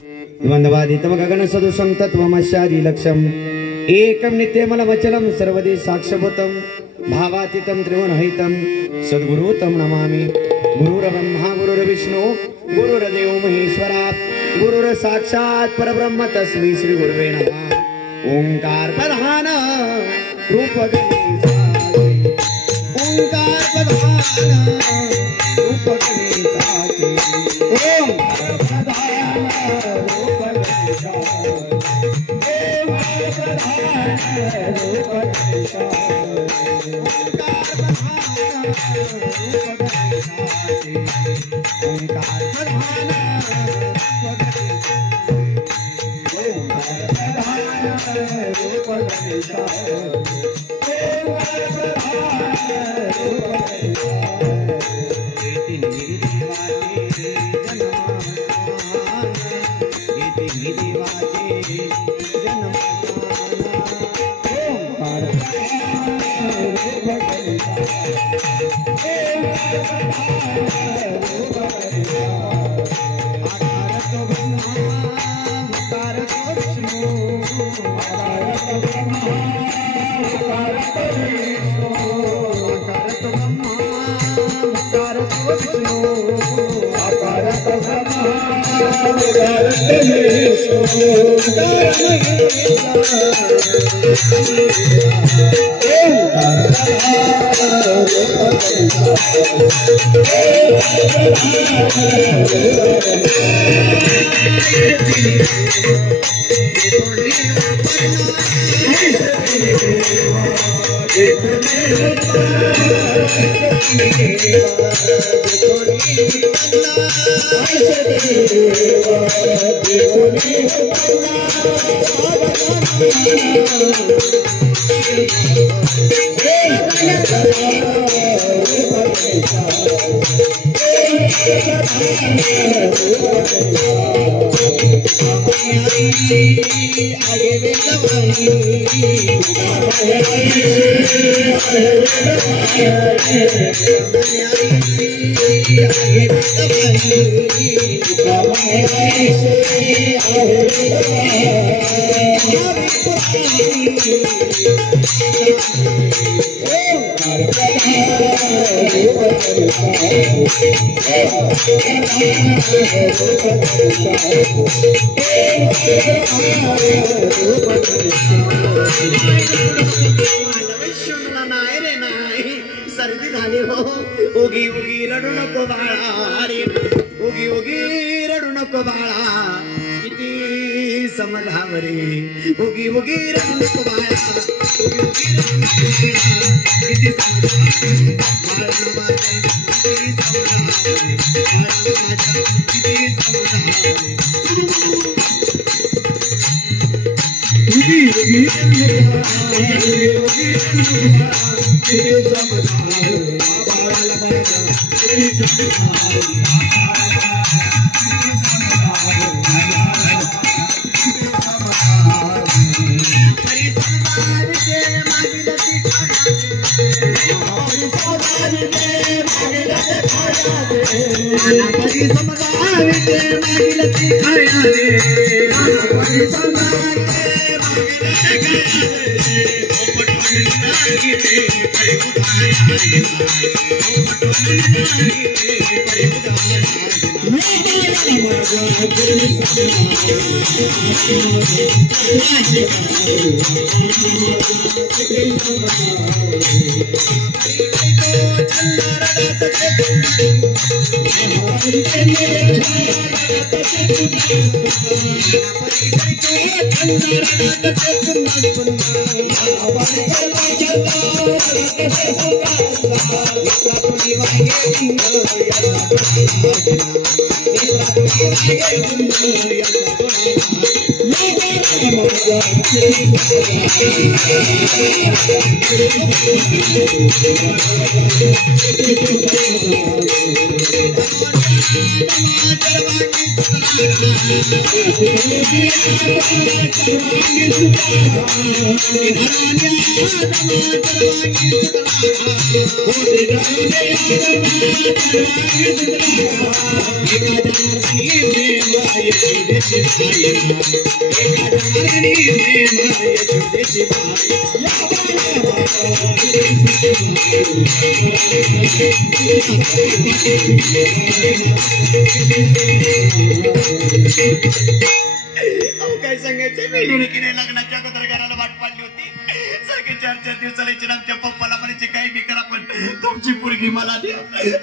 द्वन्द्वादितम गगन सदृशं तत्त्वमस्यादि लक्ष्यम् एकं नित्यमलमचलं सर्वदि साक्ष्यभूतं भावातीतं त्रिगुणरहितं सद्गुरुतं नमामि। गुरुर्ब्रह्मा गुरुर्विष्णु गुरुर्देवो महेश्वरा गुरुर्साक्षात् परब्रह्म तस्मै श्री गुरुवे नमः। ओंकार प्रधान रूप गणेशाचे ओंकार प्रधान रूप गणेशाचे ओंकार प्रधान रूप गणेशाचे ओंकार प्रधान रूप गणेशाचे ओंकार प्रधान रूप गणेशाचे ओंकार प्रधान रूप सर्दी झाली हो उगी उगी रडू नको बाळा रे उगी उगी रडू नको बाळा किती समजाव रे उगी उगी रडू नको बाळा उगी उगी रडू नको बाळा किती समजाव बाळा किती समजाव बाळा किती समजाव उगी उगी रडू काय सांगायचं मेलीने की नाही लग्नाच्या अगोदर घराला वाट पाडली होती सारखे 4-4 दिवसाला इच्छा आमच्या पप्पाला म्हणायचे काही बी करा पण तुमची पोरगी मला द्या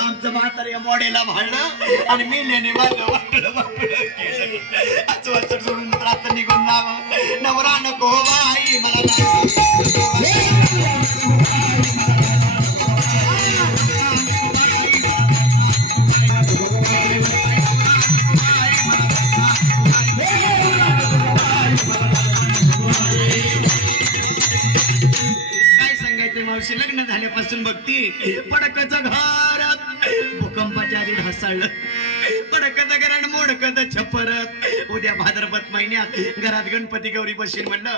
आमचं म्हातार या मॉडेला भांडलं आणि मेल्याने माझं वाटलं केलं आज वाचर सोडून रात्र निघून जावं नवरा नको बाई मला मावशी लग्न झाल्यापासून बघती पडकचं घर भूकंपाच्या आधी ढासळलं पडकचं घर आणि मोडकचं छप्पर उद्या भाद्रपद महिन्यात घरात गणपती गौरी बशीन म्हणलं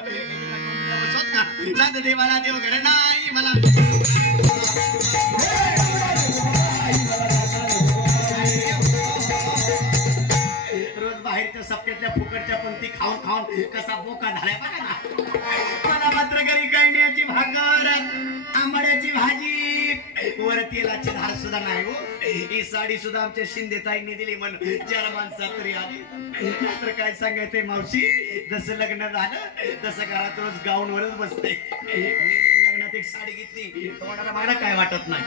देवाला देव घर नाही मला रोज बाहेरच्या सप्त्यातल्या फुकटच्या पंक्ती खाऊन खाऊन कसा बोका झालाय बघा ना मला मात्र घरी कळण्याची भाकर आंबाड्याची भाजी वर तेलाची धार सुद्धा नाही हो ही साडी सुद्धा आमच्या शिंदे ताईने दिली म्हणून 4 माणसात तरी आली तर काय सांगायचंय मावशी जसं लग्न झालं तसं घरात रोज गाऊन वरच बसते लग्नात एक साडी घेतली तोंडाला मला काय वाटत नाही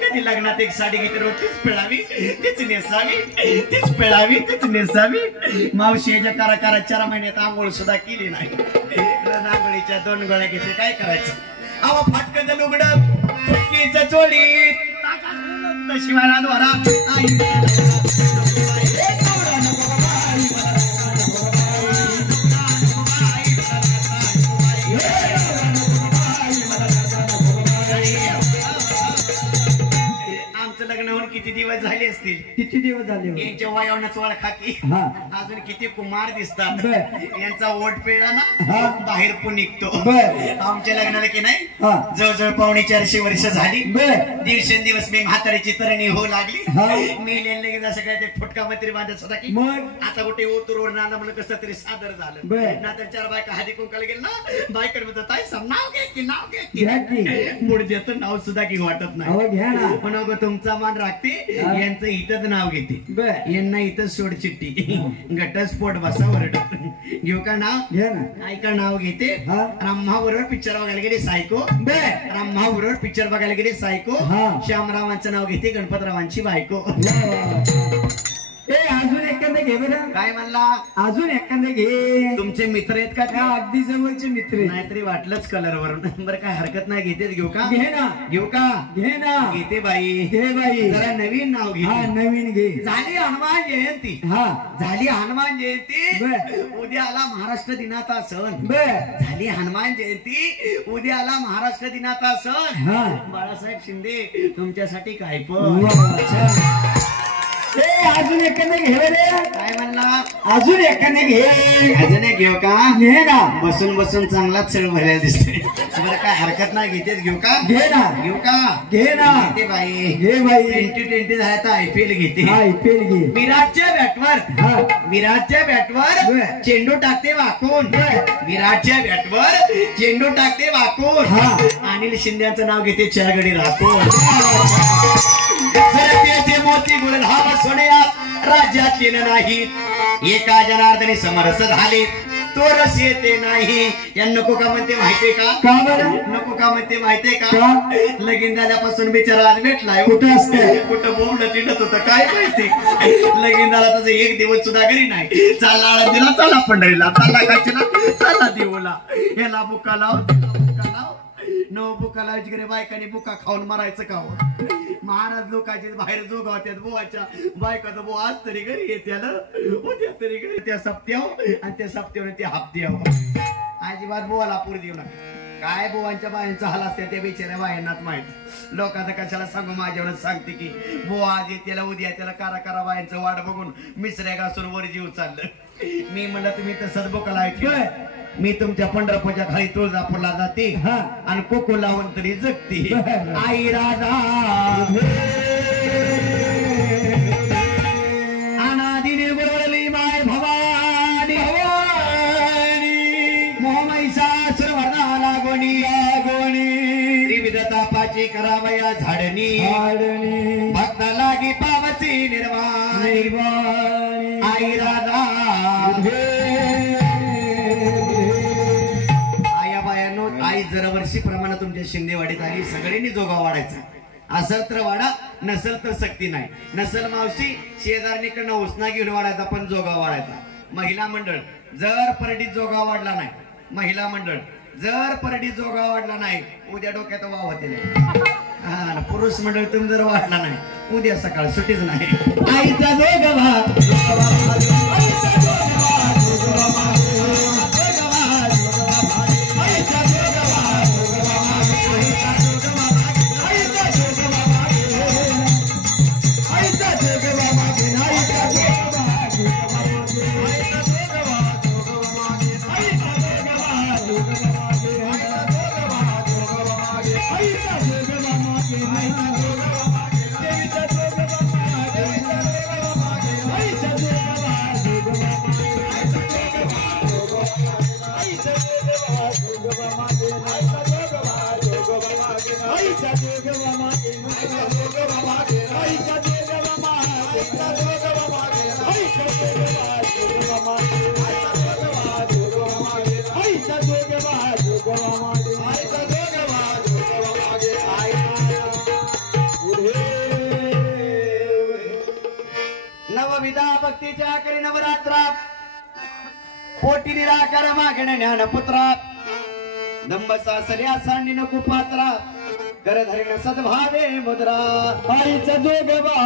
कधी लग्नात एक साडी घेतली रोज तीच पिळावी तीच नेसावी तीच पिळावी तीच नेसावी मावशी याच्या काराकारात 4 महिन्यात आंघोळ सुद्धा केली नाही आंघोळीच्या 2 गोळ्या घेतले काय करायचं अहो फाटकन लुगडं फुटकीचं चोळी शिवायला द्वारा लग्न होऊन किती दिवस झाले असतील किती दिवस झाले यांच्या वयावरच ओळखा की अजून किती कुमार दिसतात यांचा ओट पेळा ना बाहेर पण निघतो आमच्या लग्नाला की नाही जवळजवळ 450 वर्ष झाली 150 दिवस मी म्हातारीची तरणी होऊ लागली मी लेन सगळ्या ते फुटका मैत्री बांधत होता की आता कुठे ओतूर नाना म्हणून कसं तरी सादर झालं ना तर 4 बायका हळदी कुंकाला गेल ना बायकडे म्हणतात ताई नाव घे की नाव घे की मूड देत नाव सुद्धा की वाटत नाही पण तुमचा मान राखते यांचं इथंच नाव घेते यांना इथं सोड चिठ्ठी घटस्फोट बसा वरड घेऊ का नाव घे ना ऐका नाव घेते राम्हा बरोबर पिक्चर बघायला गेले सायको राम्हा बरोबर पिक्चर बघायला गेले सायको श्यामरावांचं नाव घेते गणपतरावांची बायको अजून एखादं घे बरं काय म्हणला अजून एखादं घे तुमचे मित्र आहेत का त्या अगदी जवळचे मित्र नाहीतरी वाटलंच कलर वरून बरं काय हरकत नाही घेतेच घेऊ का घे ना घेऊ का घे ना घेते बाई घे बाई जरा नवीन नाव घे नवीन घे झाली हनुमान जयंती झाली हनुमान जयंती उद्या आला महाराष्ट्र दिनाचा सण झाली हनुमान जयंती उद्या आला महाराष्ट्र दिनाचा सण बाळासाहेब शिंदे तुमच्यासाठी काय पण अजून एखादं घे रे काय म्हणला अजून एखादं घे अजून एक घेऊ का घे ना बसून बसून चांगलाच सळ भरायला दिसते बरं काय हरकत नाही घेतेच घेऊ का घे ना घेऊ का घे ना घेते बाई घे बाई 2020 झाला तर IPL घेते IPL घे विराटच्या बॅटवर चेंडू टाकते वाकून विराटच्या बॅटवर चेंडू टाकते वाकून अनिल शिंदेचं नाव घेते 4 गडी राखून मोती गुळधाम सोन्यात राज्यात येणं नाही एका जनार्दनी समरस झाले तो रस येते नाही या नको का म्हणते माहितीये का नको का म्हणते माहितीये का लगीन झाल्यापासून बिचारा आज भेटलाय कुठं असते कुठं बोंबलं चिडत होतं काय माहिती लगीन झाला त्याचा 1 दिवस सुद्धा घरी नाही चालला आळंदीला चला पंढरीला चालला काशीला चला देऊला याला बुका लाव नो बुका लावायची रे बायकाने बुका खाऊन मारायचं का हो? महाराज लोकांचे बाहेर जोगावत्यात बुवाच्या बायकाचं बुवा आज तरी घरी येत्याला उद्या तरी घरी त्या सप्त्याव आणि त्या सप्त्यावर त्या हप्त्याव अजिबात बुवाला पूर देऊ नका. काय बुवांच्या बायांचा हाल असते त्या बिचाऱ्या बायांनाच माहित. लोकांचं कशाला सांगू माझ्यावर सांगते की बुवा आज येत्याला उद्या त्याला करा करा बायांचं वाट बघून मिसऱ्या घासून वर जीव चाललं. मी म्हणलं तुम्ही तसंच बोकाला ऐकलं. मी तुमच्या पंढरपूरच्या खाली तुळजापूरला जाते आणि कोको लावून तरी जगते. आई राधा अनादिने बरवली माय भवानी मोहमैसासुर वरदाला गोणी त्रिविध तापाची करावया झाडणी भक्त लागी पावची निर्वाणी आई राधा. आई जरा वर्षी प्रमाणे तुमच्या शिंदेवाडीत आली. सगळ्यांनी जोगा वाढायचा. असल तर वाडा नसल तर सक्ती नाही. नसल मावशी शेजारणीकडनं उसना घेऊन वाढायचा पण जोगा वाढायचा. महिला मंडळ जर परडीत जोगा वाढला नाही महिला मंडळ जर परडीत जोगा वाढला नाही उद्या डोक्यात वाव होते. पुरुष मंडळ तुम्ही जर वाढला नाही उद्या सकाळ सुटीच नाही. आईचा जोगवा नवविधा भक्तीच्या करी नवरात्रात पोटी निराकार मागण ज्ञानपुत्रात दंब सासर्या सांडी नको पात्रा कर धरीन सद्भावे मुद्रा. आईचा जोगवा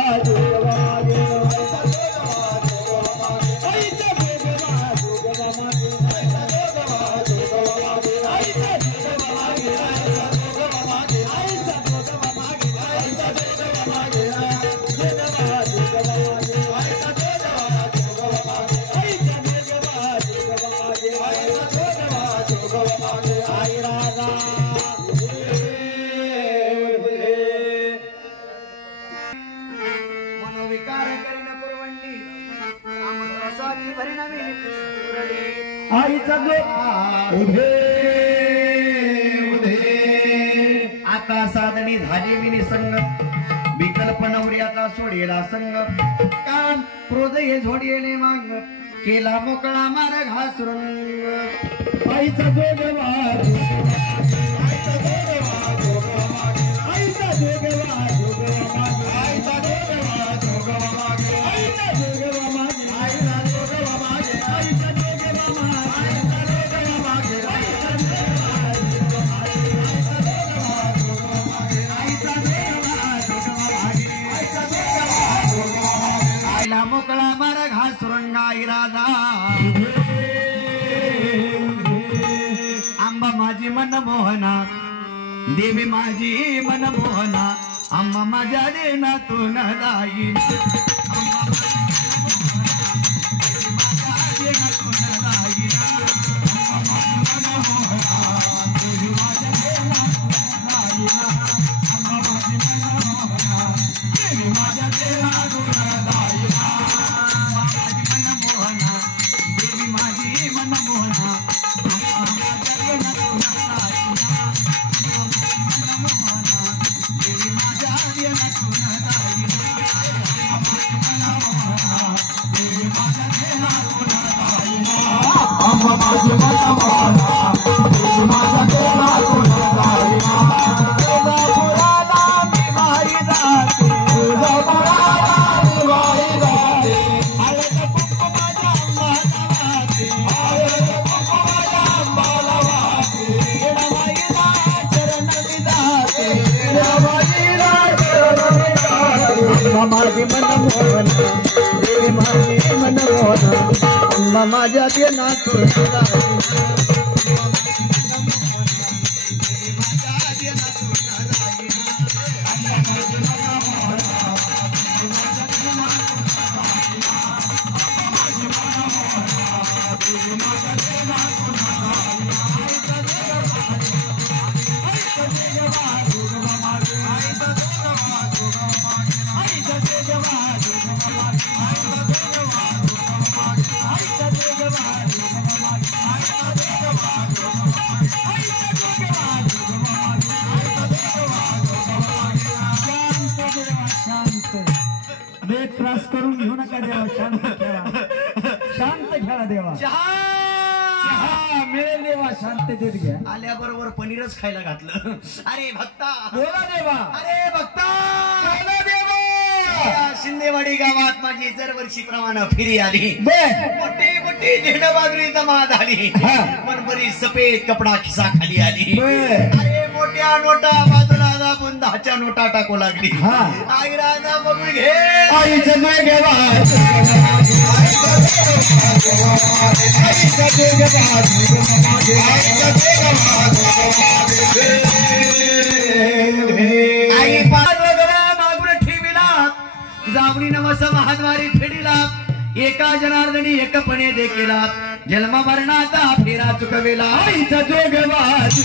आईचा जो आता साधणी झाली मी निसंग विकल्प नवरी आता सोडेला संग काम क्रोध हे झोडीने मांग केला मोकळा मार घासुरंग. आईचा जोगवा मोकळा मार घासुरंगा इरादा. आंबा माझी मन मोहना देवी माझी मन मोहना आंबा माझ्या देनातून जाईन. Thank you. देवा माझे मन मोहन देवी माझे मन मोहन अंबा माझ्या देना त्रास करून घेऊ नका देवा शांत खेळा देवा चहा मिळेल देवा शांततेत घ्या आल्याबरोबर पनीरच खायला घातलं अरे भक्ता बोला देवा अरे भक्ता बोला देवा शिंदेवाडी गावात माझी दरवर्षीप्रमाणे फिरी आली बर मोठी झेंड बाजरी जमा झाली पण बरी सफेद कपडा खिसा खाली आली अरे मोठ्या नोटा बाजूला दाबून 10च्या नोटा टाकू लागली आई राजा बघून घे आईचं नाही घेवा आई मागून ठेविला जावणी नवस महाद्वारी फेडीला एका जनार्दनी एकपणे देखीला जन्म मरणाचा फेरा चुकविला आईचा जोगवाज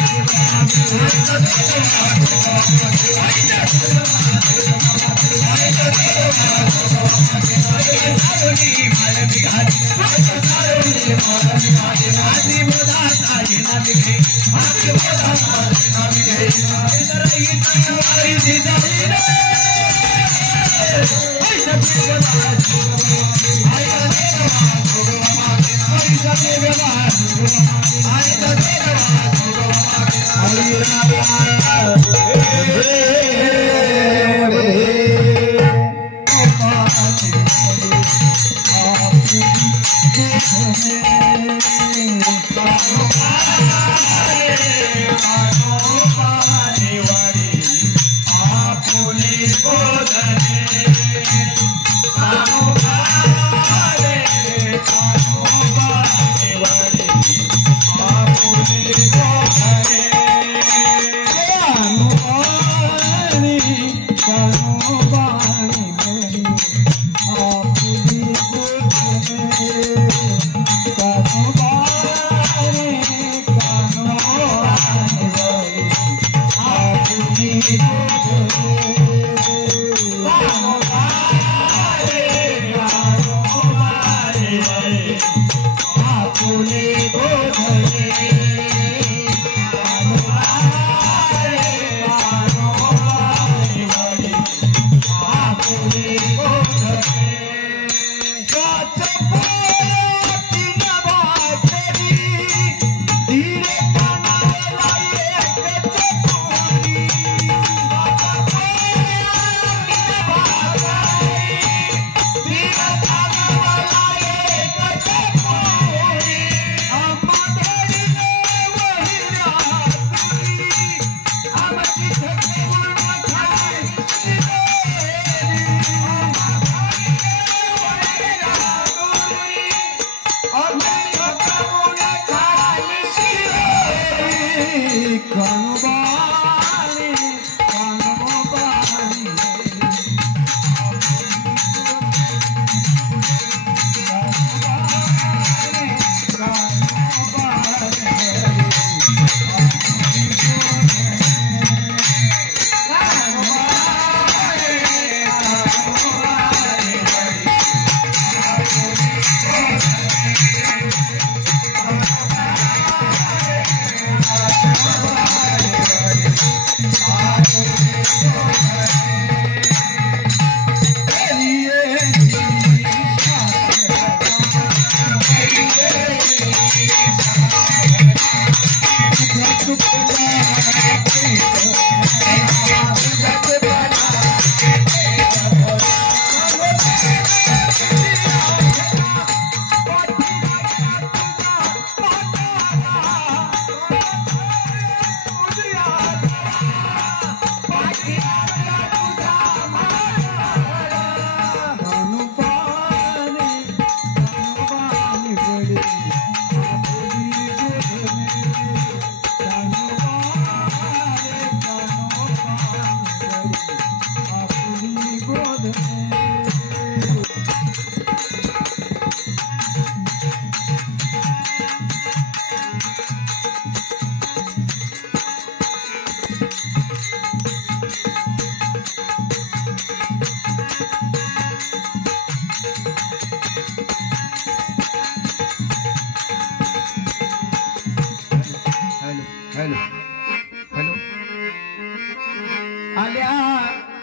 आल्या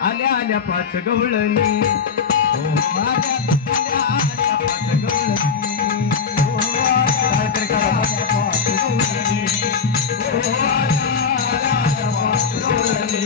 आल्या आल्या पाच गवळणी आल्या आल्या आल्या पाच गवळणी काहीतरी करा पाच गवळणी आल्या पाच गवळणी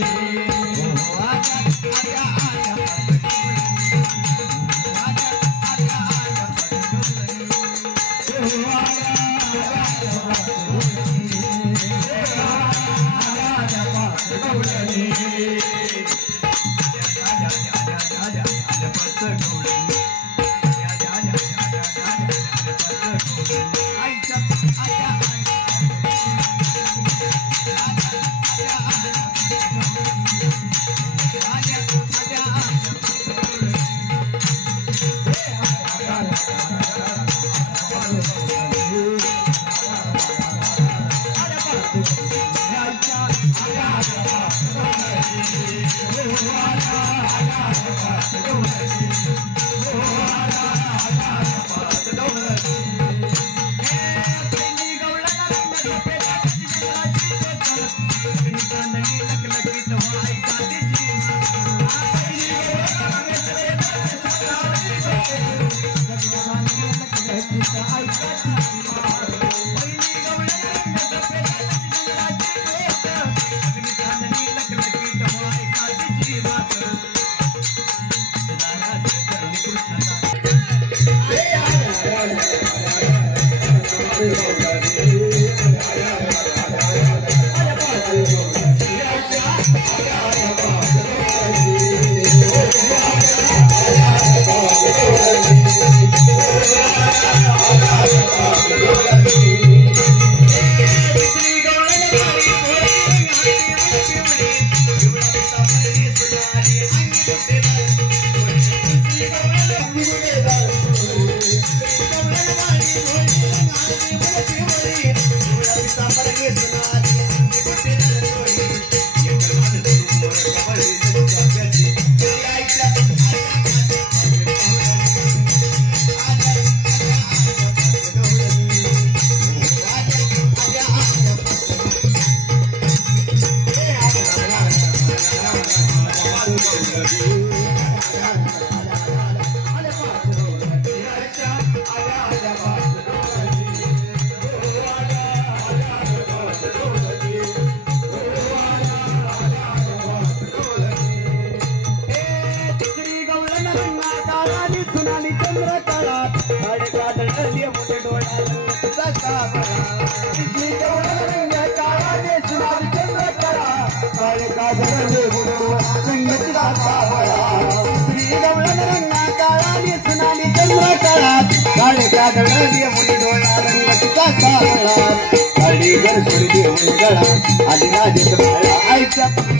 आल्या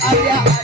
आल्या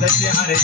दशहरे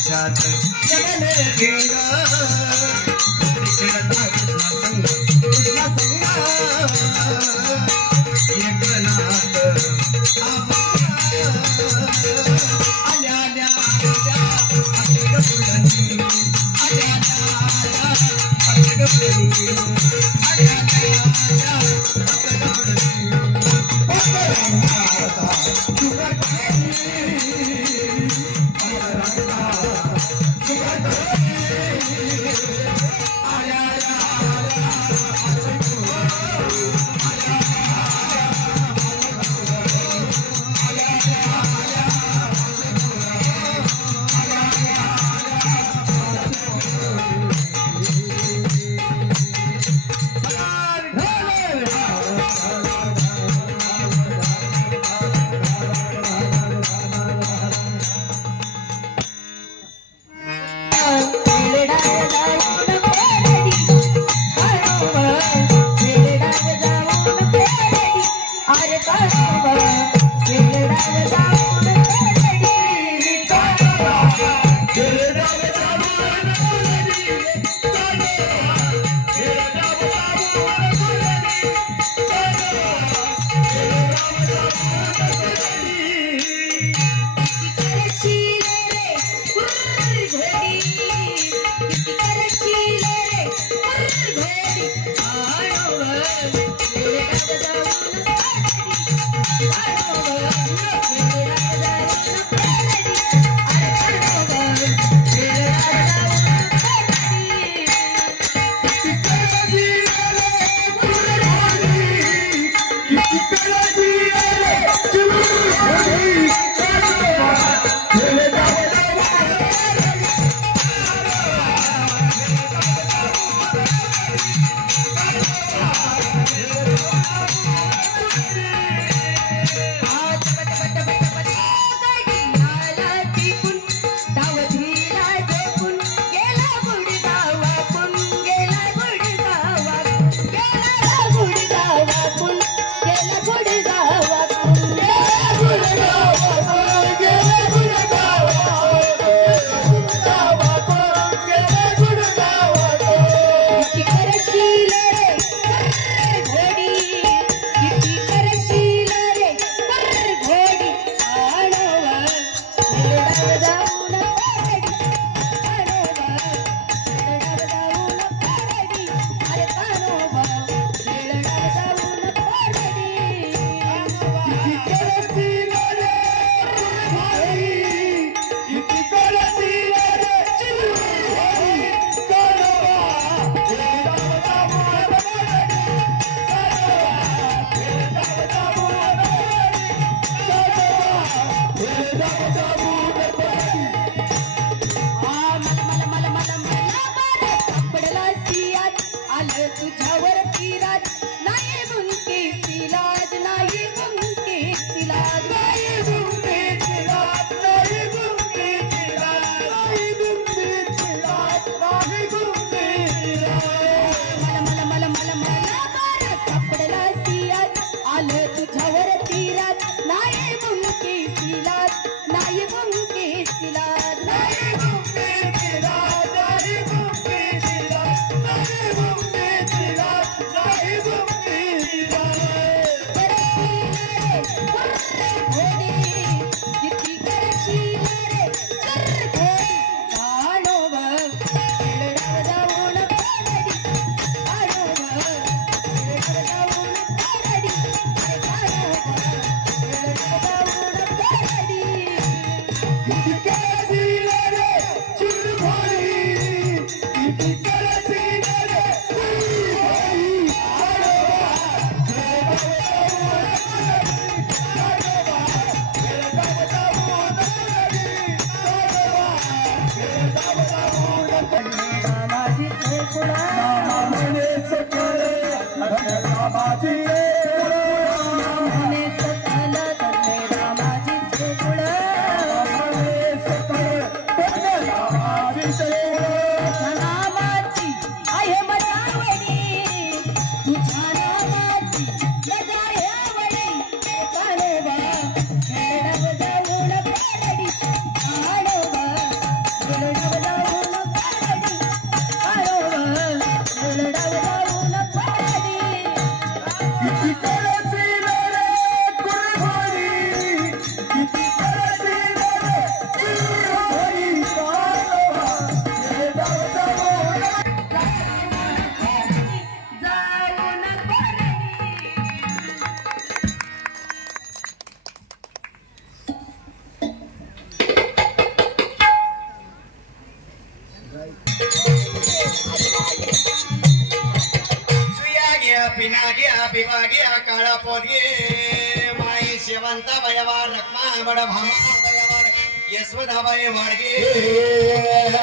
वाडग्या बिवाग्या काळा पोरगे माई शेवंत बयवार रक्मा बड भामा बयवार यशवंत बाई वाडगे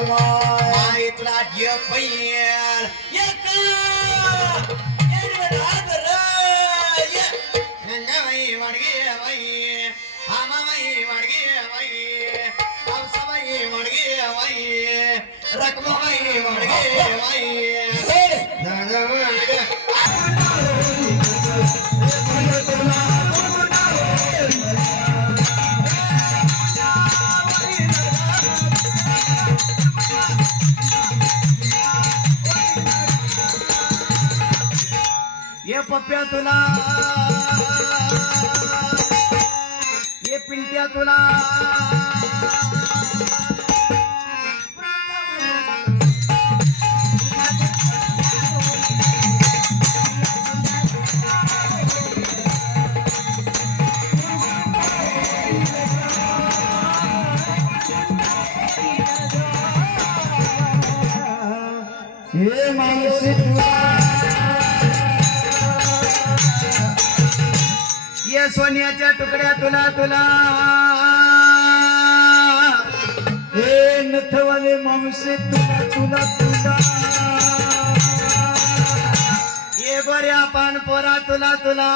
माई तुला जग बैल वाडगे बाई हामाबाई वाडगे बाई पावसाबाई वाडगे बाई रकमाबाई वाडगे बाई ये पप्प्या तुला ये पिंट्या तुला हे मावशी तुला ये सोन्याच्या तुकड्या तुला तुला हे नथवाले मावशी तुला तुला तुला ये गोऱ्या पान पोरा तुला तुला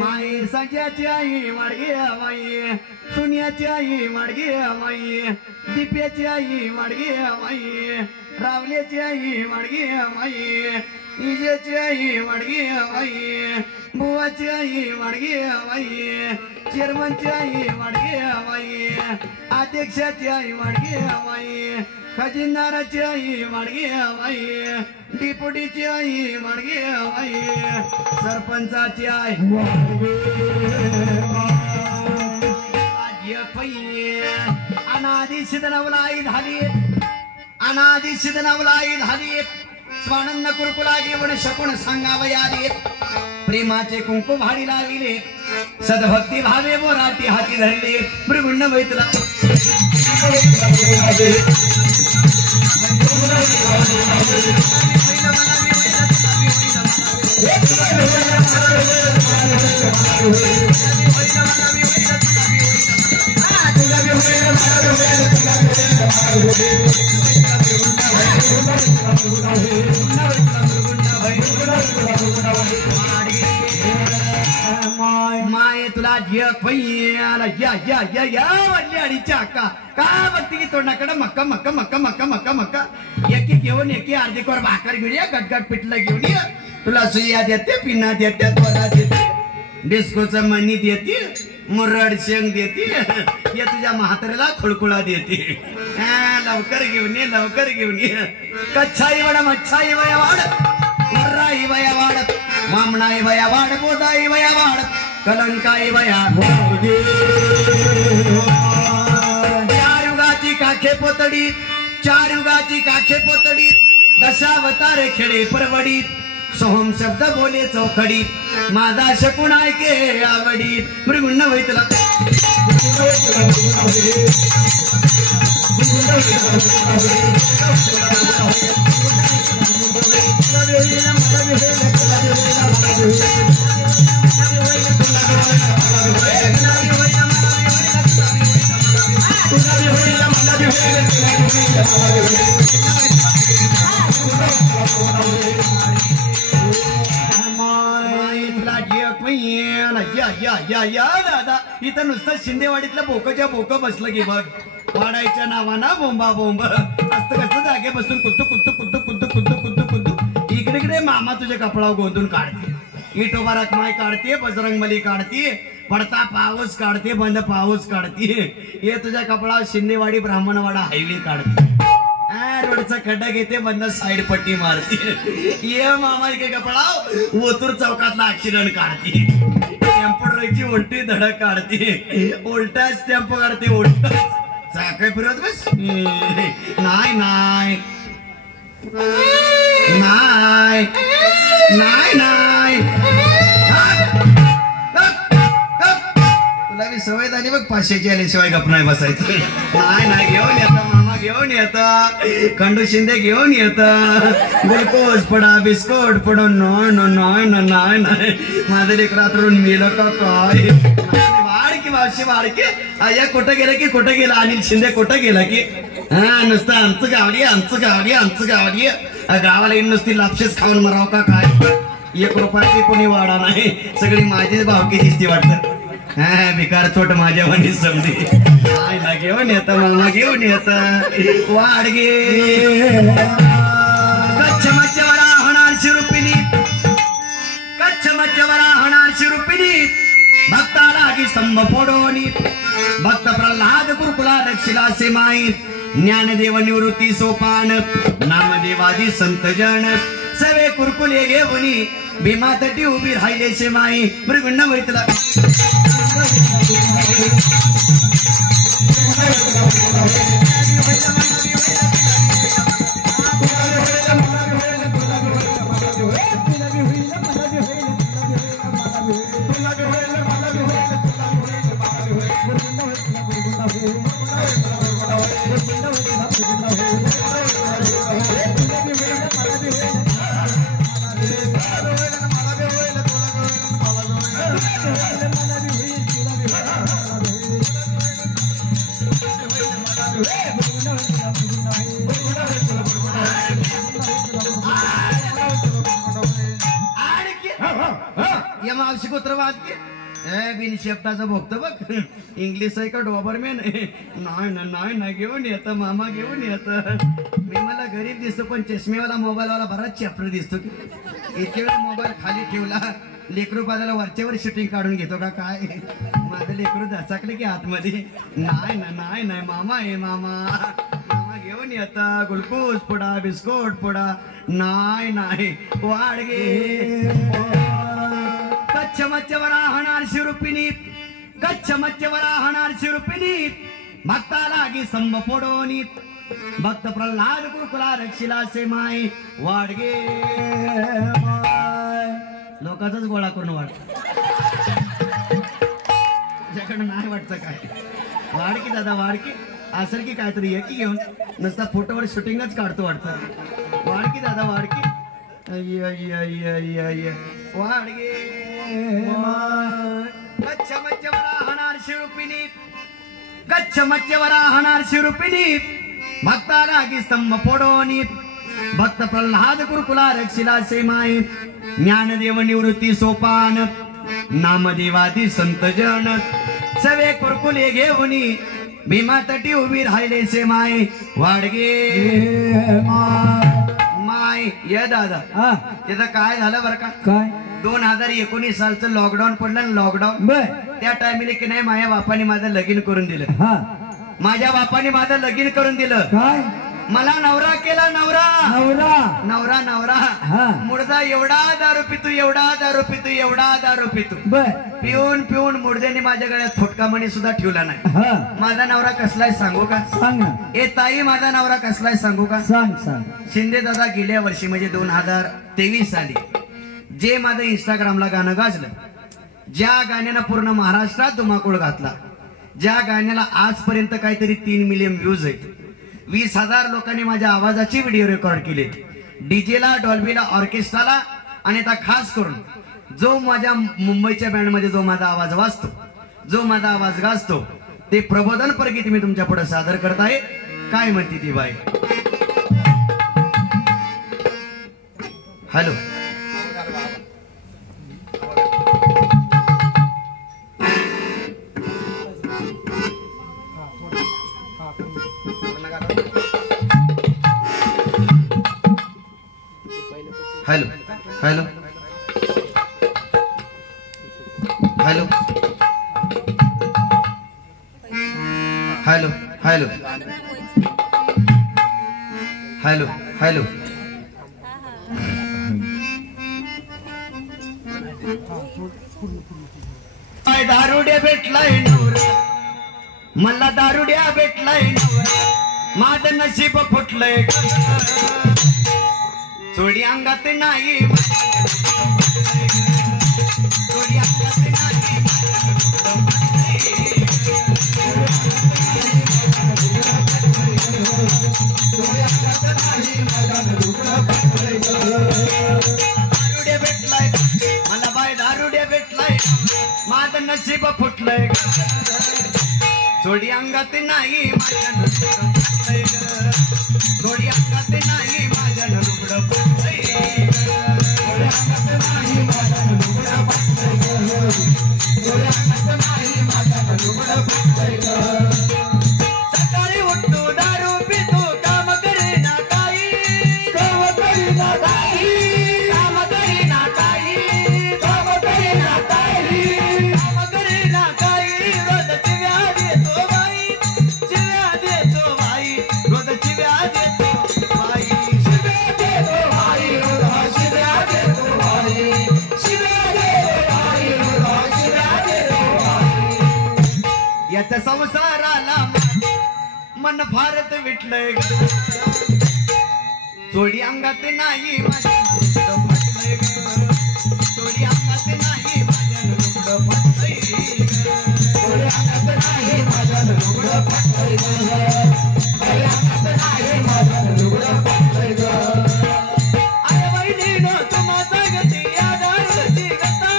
माई संजयाची आई वाडगे माई सोन्याची आई वाडगे माई दीप्याची आई वाडगे माई रावल्याची आई वाडगे माई इजेची आई वाडगे माई बुवाची आई वाडगे माई चेअरमनची आई वाडगे माई अध्यक्षाची आई वाडगे माई खजिनदाराची आई वाडगे माई डिपुटीची आई वाडगे माई सरपंचाची आई अनादी सिद्धनवलाई झाली अनादी सिद्धनवलाई झाली स्वानंद कुरकुला घेऊन शकून सांगावे आले प्रेमाचे कुंकू भाडी लाविले सद्भक्ती भावे बोराटी हाती धरले मृगुंड मैतला माये तुला जग भैयाला या या या या वल्ल्याडीच्या अक्का का बघती की तोंडाकडे मक्का मक्का मक्का मक्का मक्का मक्का एकी घेऊन एकी अर्धी कोर भाकर घेऊन ये गटगट पिठलं घेऊन ये तुला सुया देते पिन्ना देते तोला देते डिस्कोचं मनी देते मुरड शेंग देते ये तुझ्या म्हाताऱ्याला खुळकुळा देते लवकर घेऊन ये कच्छाई वडा मच्छाई वया वाड मुर्राई वया वाड वामणाई वया वाड बोदाई वया वाड कलंकाई वया चार युगाची काखे पोतडी चार युगाची काखे पोतडी दशावतारे खेळे परवडी सोहम शब्द बोले चौखडी माझा शकून ऐके आवडी मृगुंड वैतला दादा इथं नुसतं शिंदेवाडीतलं बोकच्या बोक बसलं की बघ वाडायच्या नावाना बोंबा बोंब असतं कसं जागे बसून कुत्तू कुत्तू कुत्तू कुत्तू कुत्तू कुत्तू कुत्तू इकडे इकडे मामा तुझ्या कपडा गोंधून काढते इटोबा रखमाई काढते बजरंगबली काढते पडता पाऊस काढते बंद पाऊस काढते हे तुझ्या कपडा शिंदेवाडी ब्राह्मणवाडा हायवे काढते रोडचा खड्डा घेते बंद साइड पट्टी मारते ये मामा इकडे कपडा ओतूर चौकातला ऍक्सिडेंट काढते टेम्पोडरची उलटी धडक काढते उलटा स्टॅम्प काढते उलटा चाकं फिरवत बस नाही नाही नाही नाही नाही तुला बी सवय झाली बघ 500ची आल्याशिवाय गप नाही बसायची नाही नाही घेऊन येतं मामा घेऊन येतं खंडू शिंदे घेऊन येतं ग्लुकोज पडा बिस्कुट पडून नाही नाही माझं लेकर रात्रून मेलं का काय वाडकी मावशी वाडकी आया कुठं गेलं की कुठं गेला अनिल शिंदे कुठं गेला की हा नुसतं आमचं गावडी गावाला येऊन नुसती लापशेच खाऊन मराव का काय 1 रुपयाची कोणी वाडा नाही सगळी माझीच भावकी दिसती वाटतं हा भिकार छोट माझ्या मनी समजी ना घेऊन येत मामा घेऊन येत वाडगे कच्छ मध्यवरा होणार शिरुपिनी कच्छ मध्यवरा होणार शिरुपिनी भक्ताला की स्तंभ फोडोनी भक्त प्रल्हाद कुरकुला दक्षिला सेमाई ज्ञानदेव निवृत्ती सोपान नामदेवादी संत जन सवे कुरकुले घेऊनी भीमा तटी उभी राहिले शेमाई मृगुंड मैतला बिन शेपटाचं भोगत बघ इंग्लिश आहे का डॉबरमॅन नाही घेऊन येत मामा घेऊन येत मी मला गरीब दिसतो पण चष्मेवाला मोबाईलवाला बराच चॅप्टर दिसतो की इतके वेळ मोबाईल खाली ठेवला लेकरू पाजाला वरच्यावर शूटिंग काढून घेतो का काय माझं लेकरू दचाकले की आतमध्ये नाही मामा आहे मामा घेऊन येता ग्लुकोज पुडा बिस्कुट पुडा नाही वाडगे कच्छ मध्यवरा होणार शिरुपिनी कच्छ मध्यवरा होणार शिरुपिनी भक्ताला की स्तंभ फोडोनी भक्त प्रल्हाद कुरकुला रक्षिला सेमाई वाडगे लोकांचाच गोळा करून वाढ तुझ्याकडं नाही वाटतं काय वाडकी दादा वाडकी असेल की काहीतरी ये की घेऊन नुसता फोटोवर शूटिंगच काढतो वाटतं वाडकी दादा वाडकी वाडगे कच्छ मध्यवरा होणार शिरुपिनी कच्छ मध्यवरा होणार शिरुपिनी भक्ताला की स्तंभ फोडोनी भक्त प्रल्हाद कुरकुला रक्षिला सेमाई ज्ञानदेव निवृत्ती सोपान नामदेवादी संत जन सवे कुरकुले घेऊनी भीमा तटी उभी राहिले सेमाई वाडगे माय ये दादा त्याचं काय झालं बरं का काय 2019 सालचं लॉकडाऊन पडलं लॉकडाऊन त्या टायमिला की नाही माझ्या बापाने माझं लगीन करून दिलं माझ्या बापाने माझं लगीन करून दिलं काय मला नवरा केला नवरा मुडदा एवढा दारू पितो पिऊन मुडद्याने माझ्या गळ्यात फुटका मणी सुद्धा ठेवला नाही माझा नवरा कसलाय सांगू का सांग ए ताई माझा नवरा कसलाय सांगू का सांग शिंदे दादा गेल्या वर्षी म्हणजे 2023 साली जे माझं इंस्टाग्रामला गाणं गाजलं ज्या गाण्यानं पूर्ण महाराष्ट्रात धुमाकूळ घातला ज्या गाण्याला आजपर्यंत काहीतरी 3 मिलियन व्ह्यूज आहेत 20,000 लोकांनी माझ्या आवाजाची व्हिडिओ रेकॉर्ड केले डीजेला डॉल्बीला ऑर्केस्ट्राला आणि आता खास करून जो माझ्या मुंबईच्या बँडमध्ये जो माझा आवाज वाजतो जो माझा आवाज गाजतो ते प्रबोधन परगीत मी तुमच्या पुढे सादर करत आहे काय म्हणते ती बाई hello hello hello hello hello hello hello hello दारुडे भेटलाय नवरा मला दारुड्या भेटलाय माझं नशीब फुटलंय थोडी अंगात नाही थोडी अंगात नाही दारुड्या भेटलाय मला बाय दारुड्या भेटलाय माझं नशीब फुटलंय थोडी अंगात नाही थोडी अंगात नाही माझ्या लुगडं फुटलंय सकाळी उठतो दारू पितो काम करीना काही काम करीना काही काम करीना काही काम करीना काही काम करीना काही रोज चिव्या देतो बाई चिव्या देतो बाई रोज चिव्या देतो बाई चिव्या देतो बाई रोज चिव्या देतो बाई चिव्या देतो बाई रोज चिव्या देतो बाई याच्या संसाराला मन फारच विटलंय थोडी अंगात नाही माझ्या थोडी अंगात नाही माझ्या लुगडं फाटलंय थोडी अंगात नाही माझ्या लुगडं फाटलंय थोडी अंगात नाही माझ्या लुगडं फाटलंय अरे वहिनीनो तुम्हा सांगते या दारूची व्यथा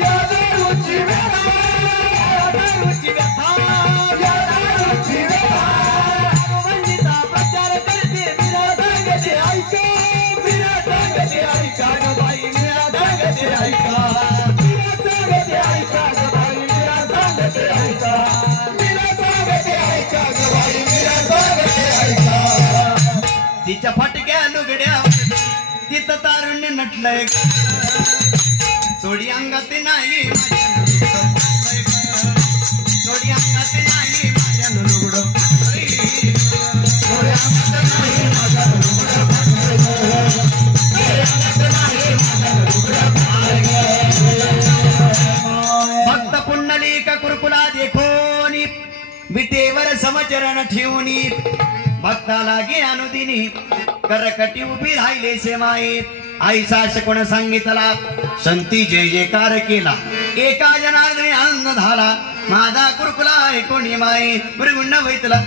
या दारूची व्यथा या दारूची व्यथा या दारूची व्यथा वंदिता प्रचार करते बिना सांगते ऐका बिना सांगते ऐका ग बाई बिना सांगते ऐका बिना सांगते ऐका ग बाई बिना सांगते ऐका बिना सांगते ऐका ग बाई बिना सांगते ऐका तिच्या फटक्या लुगड्या तिथं तारुण्य नटलंय थोडी अंगात नाही थोडी अंगात नाही माझ्या लुगडं थोडी अंगात नाही माझ्या लुगडं भक्त पुंडलिक कुरकुला देखोनी विटेवर समचरण ठेवूनी भक्ताला गे अनुदिनी करकटी उभी राहिले सेवाई आईचा कोण सांगितला संती जय जयकार केला एका जनार्दनी आनंद झाला माझा कुरकुला कोणी माई गुरुगुंड वैतला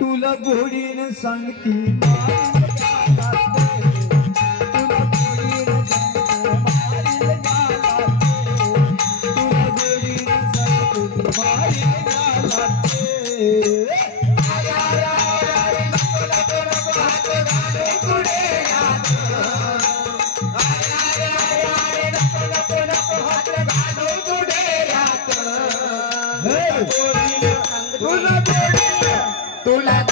तुला गोडीन सांगती तुला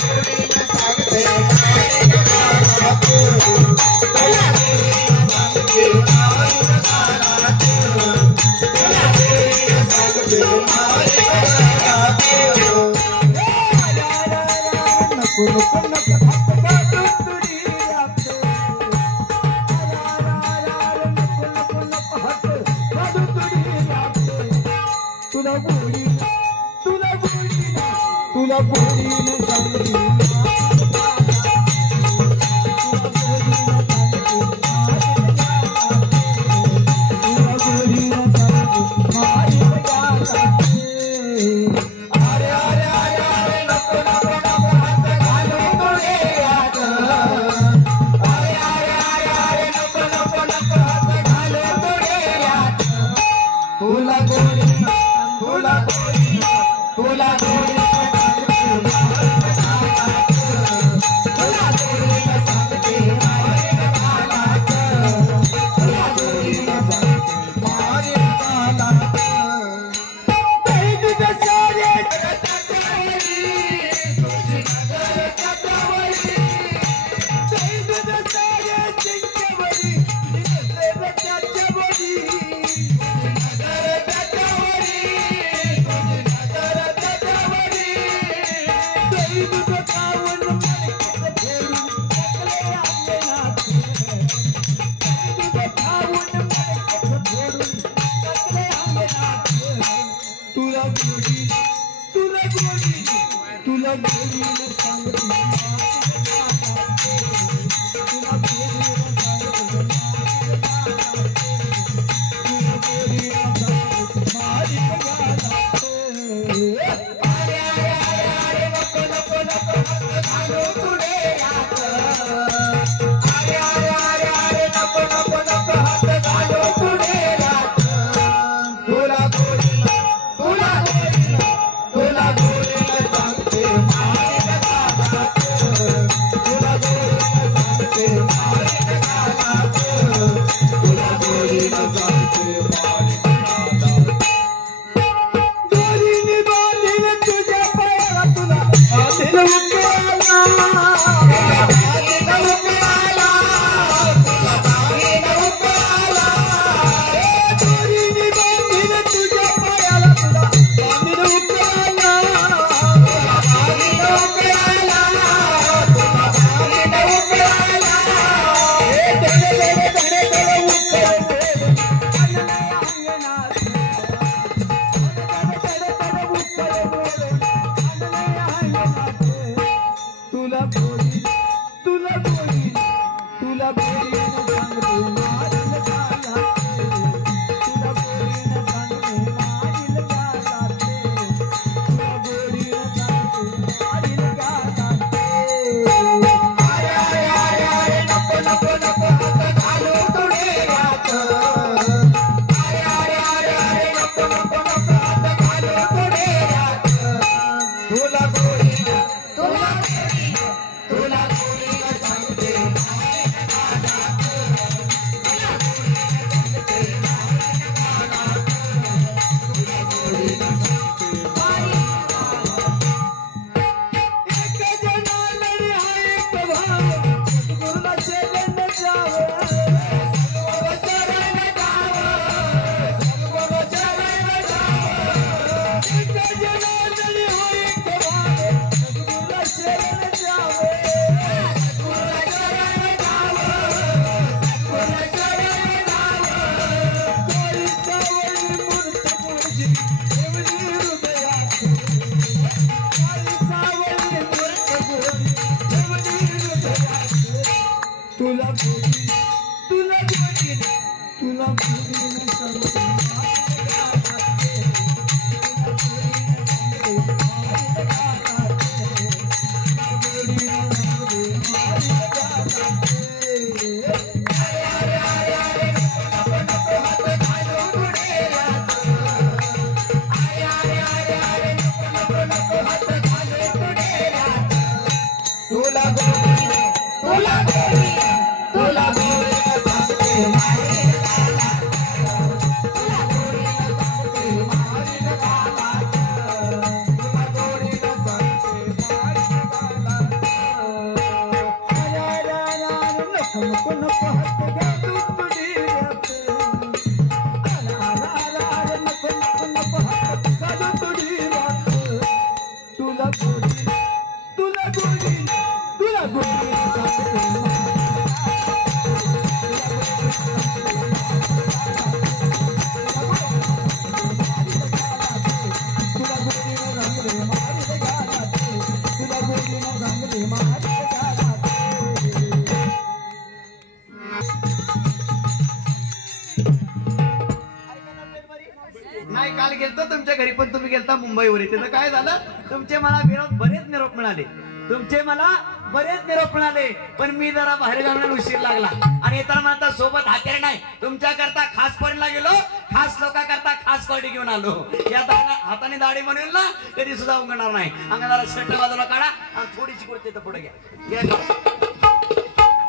नाही काल गेलतो तुमच्या घरी पण तुम्ही गेलता मुंबईवर. त्याचं काय झालं, तुमचे मला बरेच निरोप मिळाले, तुमचे मला बरेच निरोप मिळाले, पण मी जरा बाहेर जाऊन उशीर लागला आणि येताना म्हणता सोबत हातेर नाही, तुमच्या करता खास पॉईंटला गेलो, खास लोका करता खास क्वालिटी घेऊन आलो. या हाताने दाढी बनवेल ना कधी सुद्धा उघडणार नाही. अंगा जरा शर्ट बाजूला काढा आणि थोडीशी कुठे तर पुढे घ्या,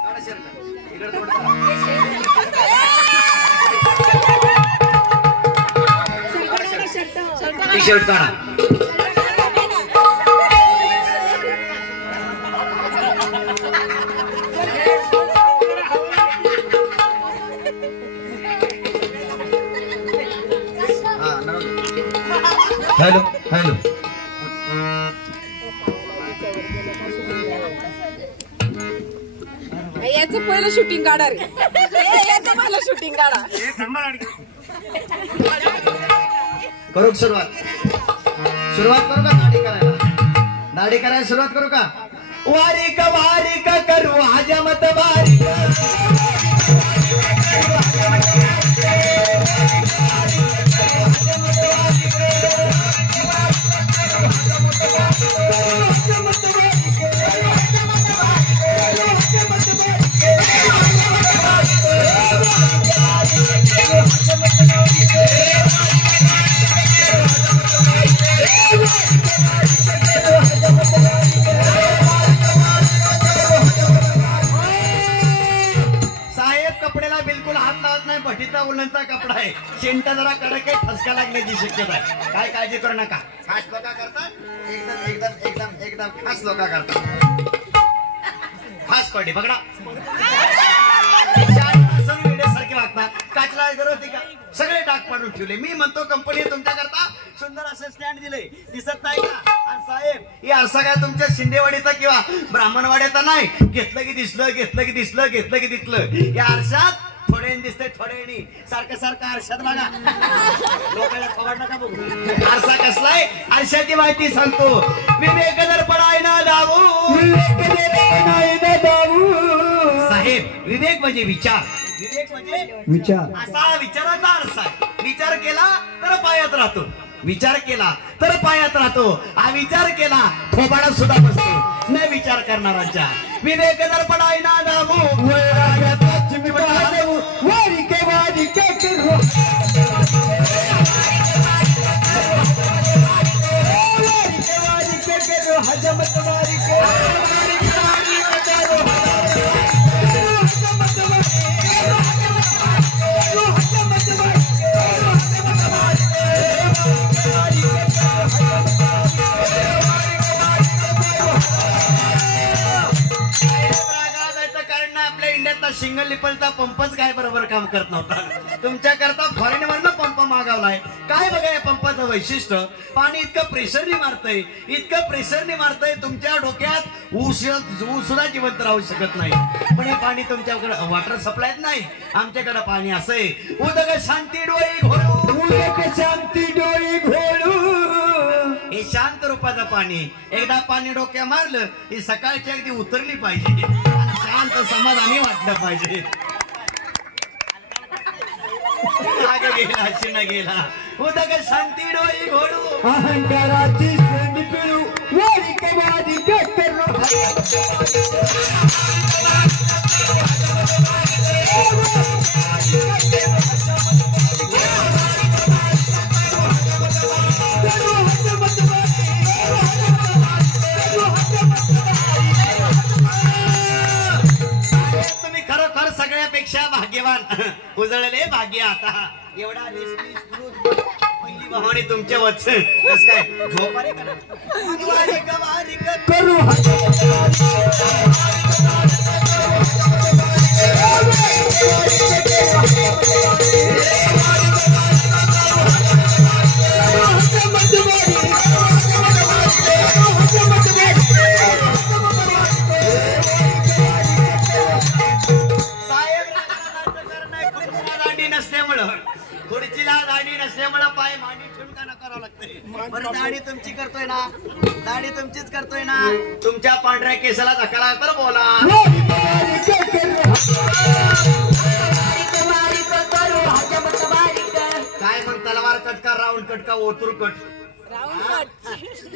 काढा शर्ट इकडे थोडं टी शर्ट काढा. हॅलो हॅलो याचं पहिलं शूटिंग काढा रे, याचं पहिलं शूटिंग काढा. करू सुरुवात करू का दाढी करायला. दाढी करायला सुरुवात करू का? वारिक वारिक करू हजमत वारिक भटीचा उलनचा कपडा आहे. शेंट जरा कडक आहे, ठसका लागण्याची शक्यता आहे. काय काळजी करू नका. खास लोक करतात एकदम एकदम एकदम एकदम खास लोक करतात. खास पडे बघा सारखे वागतात. काचला गरज होती का? सगळे डाग पाडून ठेवले. मी म्हणतो कंपनी तुमच्या करता सुंदर असं स्टँड दिले, दिसत नाही का? आणि साहेब ही आरसा काय तुमच्या शिंदेवाडीचा किंवा ब्राह्मणवाड्याचा नाही. घेतलं की दिसलं, घेतलं की दिसलं, घेतलं की दिसलं. या आरशात थोडे दिसते थोडे सारखं सारखं आरशात बघा. लोकांना खबर नका बघू. आरसा कसलाय आरशाची माहिती सांगतो. विवेक दर्पण आहे ना दाऊ, साहेब विवेक म्हणजे विचार. विवेक म्हणजे विचार. असा विचाराचा आरसा आहे. विचार केला तर पायात राहतो, विचार केला तर पायात राहतो. हा विचार केला थोबाडात सुद्धा बसतो. न विचार करणारांच्या विवेक दर्पण आहे ना दाऊ. वारिके वारिके करू हजमत वारिके सिंगल लिपलचा पंपच काय बरोबर काम करत नव्हता. तुमच्या करता फॉरेन वरनं पंप मागवलाय. काय बघा या पंपाचं वैशिष्ट्य. पाणी इतकं प्रेशरने मारतंय, इतकं प्रेशरने मारतंय तुमच्या डोक्यात ऊस सुद्धा जिवंत राहू शकत नाही. पण हे पाणी तुमच्याकडे वॉटर सप्लाय नाही. आमच्याकडे पाणी असं आहे. उदक शांती डोळी घोळू, उदक शांती डोळी घोळू. हे शांत रूपाचं पाणी. एकदा पाणी डोक्या मारलं ही सकाळची अगदी उतरली पाहिजे, शांत समाधानी वाटलं पाहिजे. गेला चिन्ह गेला. उदक शांती डोळी घोडू, अहंकाराची संधी पिळू. वारिके वारिके करू सगळ्यापेक्षा भाग्यवान. उजळले भाग्य आता. एवढा पहिली भवानी तुमच्या वत्स कस काय झोपारे करू. खुर्चीला दाढी नसल्यामुळे पाय मांडी ठेवून का करावं लागतंय. दाढी तुमची करतोय ना, दाढी तुमचीच करतोय ना. तुमच्या पांढऱ्या केसाला धक्का तर बोला. काय मग तलवार कटका, राऊंड कटका, ओतूर कट,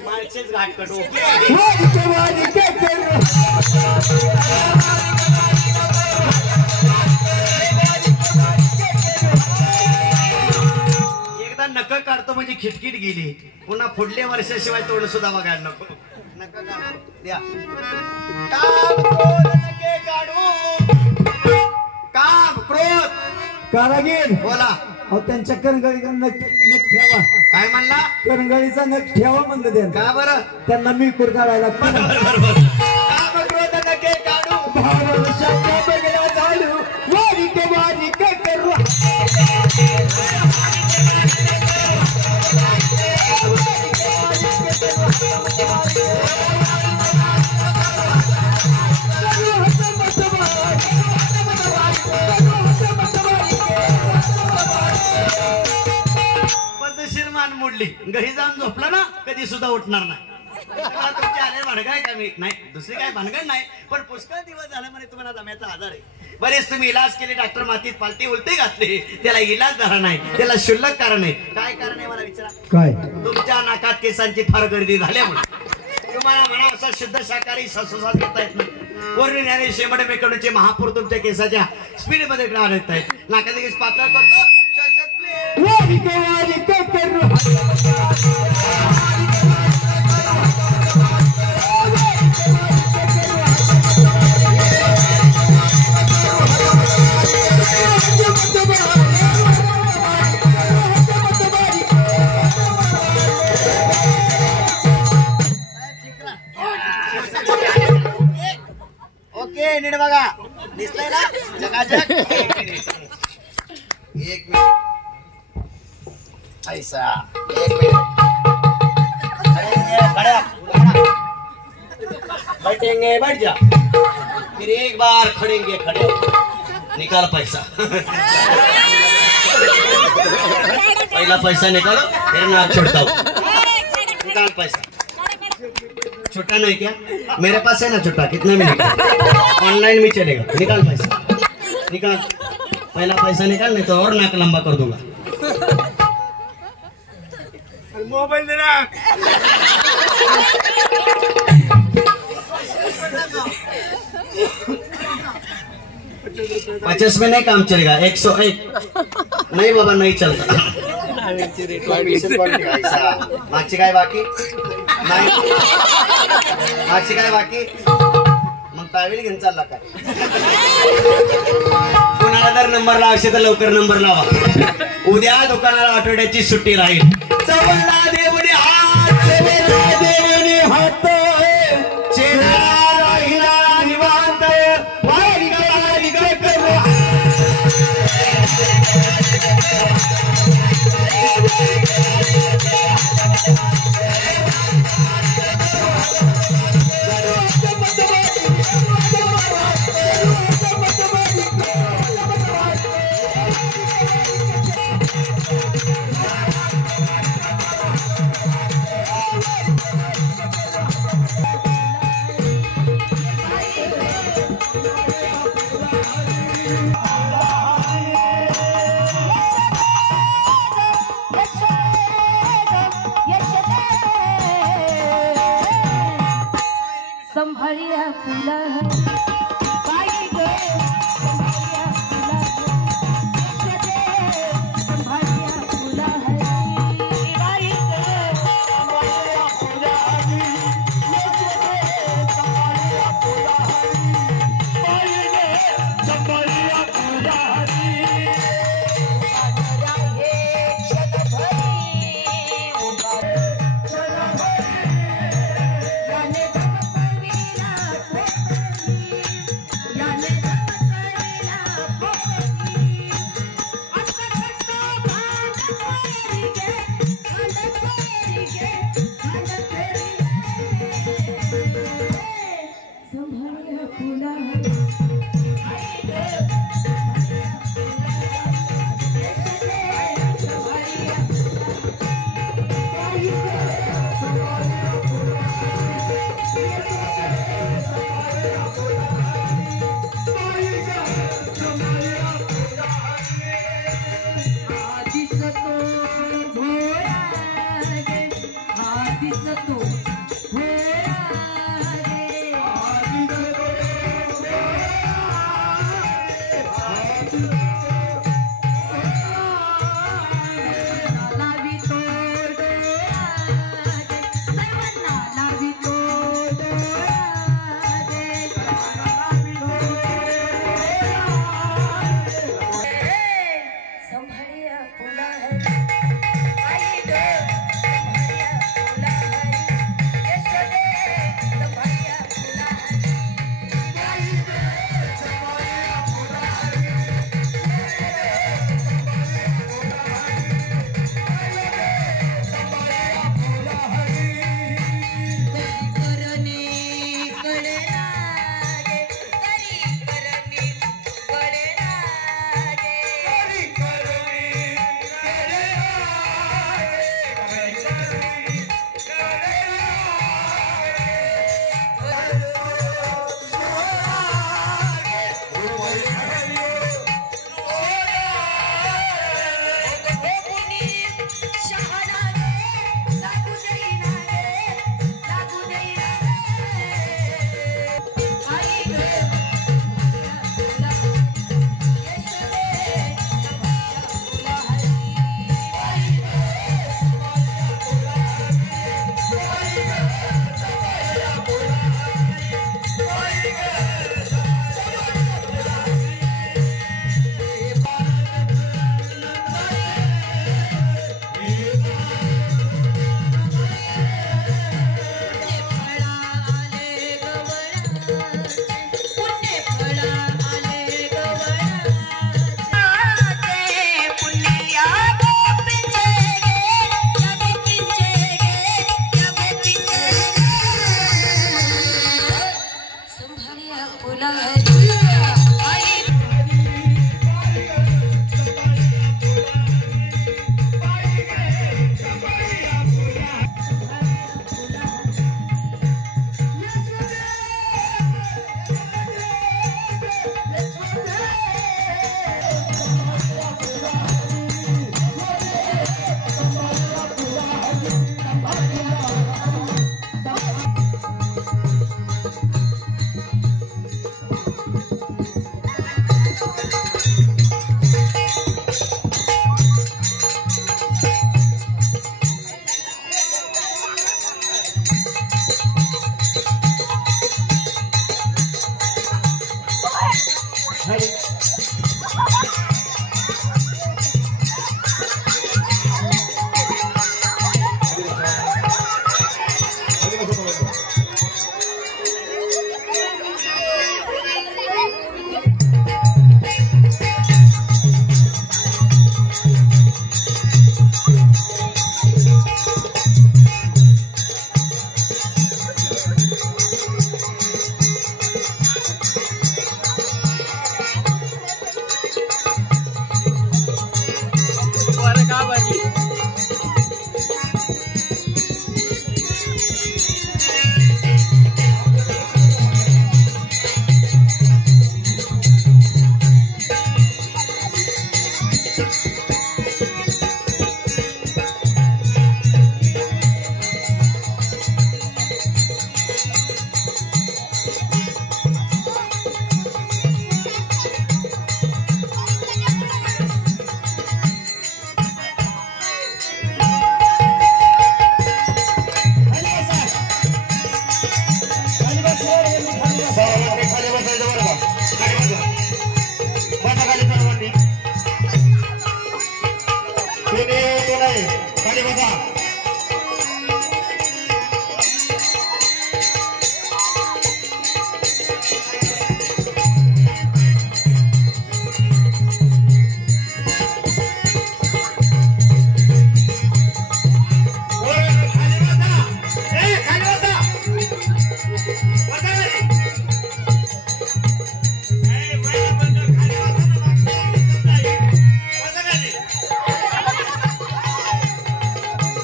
माळशेच घाट कट. नक काढतो म्हणजे खिटकीट गेली. पुन्हा पुढल्या वर्षाशिवाय तोंड सुद्धा बघायला नको. नक काढतो द्या. काम क्रोध नके काढू. काम क्रोध कारागीर बोला. अहो त्यांच्या करंगळीचा नख ठेवा. काय म्हणला? करंगळीचा नख ठेवा म्हणलं त्यांना. का बरं? त्यांना मी कुर काढायला. काम क्रोध नके काढू, भावशाच्या बगला घालू. वारिके वारिके करू. पद्धतशीर मान मोडली. घरी जाऊन झोपला ना कधी सुद्धा उठणार नाही. तुमच्या भानगड का मी नाही दुसरी काय भानगड नाही पण पुष्कळ दिवस झाला म्हणे तुम्हाला दम्याचा आजार आहे बरेच तुम्ही इलाज केले डॉक्टर मातीत पालती उलटी घातली त्याला इलाज झाला नाही त्याला शुल्लक कारण आहे काय कारण आहे मला विचारा काय तुमच्या नाकात केसांची फार गर्दी झाल्यामुळे तुम्हाला म्हणा असं शुद्ध शाकाहारी ससुसात घेता येत नाही वरून याने शेंबडे मेकडूचे महापूर तुमच्या केसाच्या स्पीड मध्ये येत आहेत नाकाचे केस पातळ करतो ओके नीट बघा दिसतंय ना जगाजग एक मिनिट ऐसा एक मिनिट बैठेंगे बैठ जा फिर एक बार खड़ेंगे खड़े निकाल पैसा पहला पैसा निकालो फिर नाक छोड़ता हूँ निकाल पैसा छोटा नहीं क्या मेरे पास है ना छोटा कितना में निकाल ऑनलाइन भी चलेगा निकाल पैसा निकाल पहला पैसा निकाल नहीं तो और नाक लंबा कर दूंगा मोबाइल देना पचास में नहीं काम चलेगा 101 नहीं बाबा नहीं चलता मागची काय बाकी नाही मागची काय बाकी मग टावेल घेऊन चालला काय कोणाला जर नंबर लावायचे तर लवकर नंबर लावा उद्या दुकानाला आठवड्याची सुट्टी राहील चवळला देवने हात देवने हात चेहरा राहिला निवांत वारी संभाळिया फुला बाई गे संभाळिया फुला बाई गे संभाळिया फुला संभाळिया फुला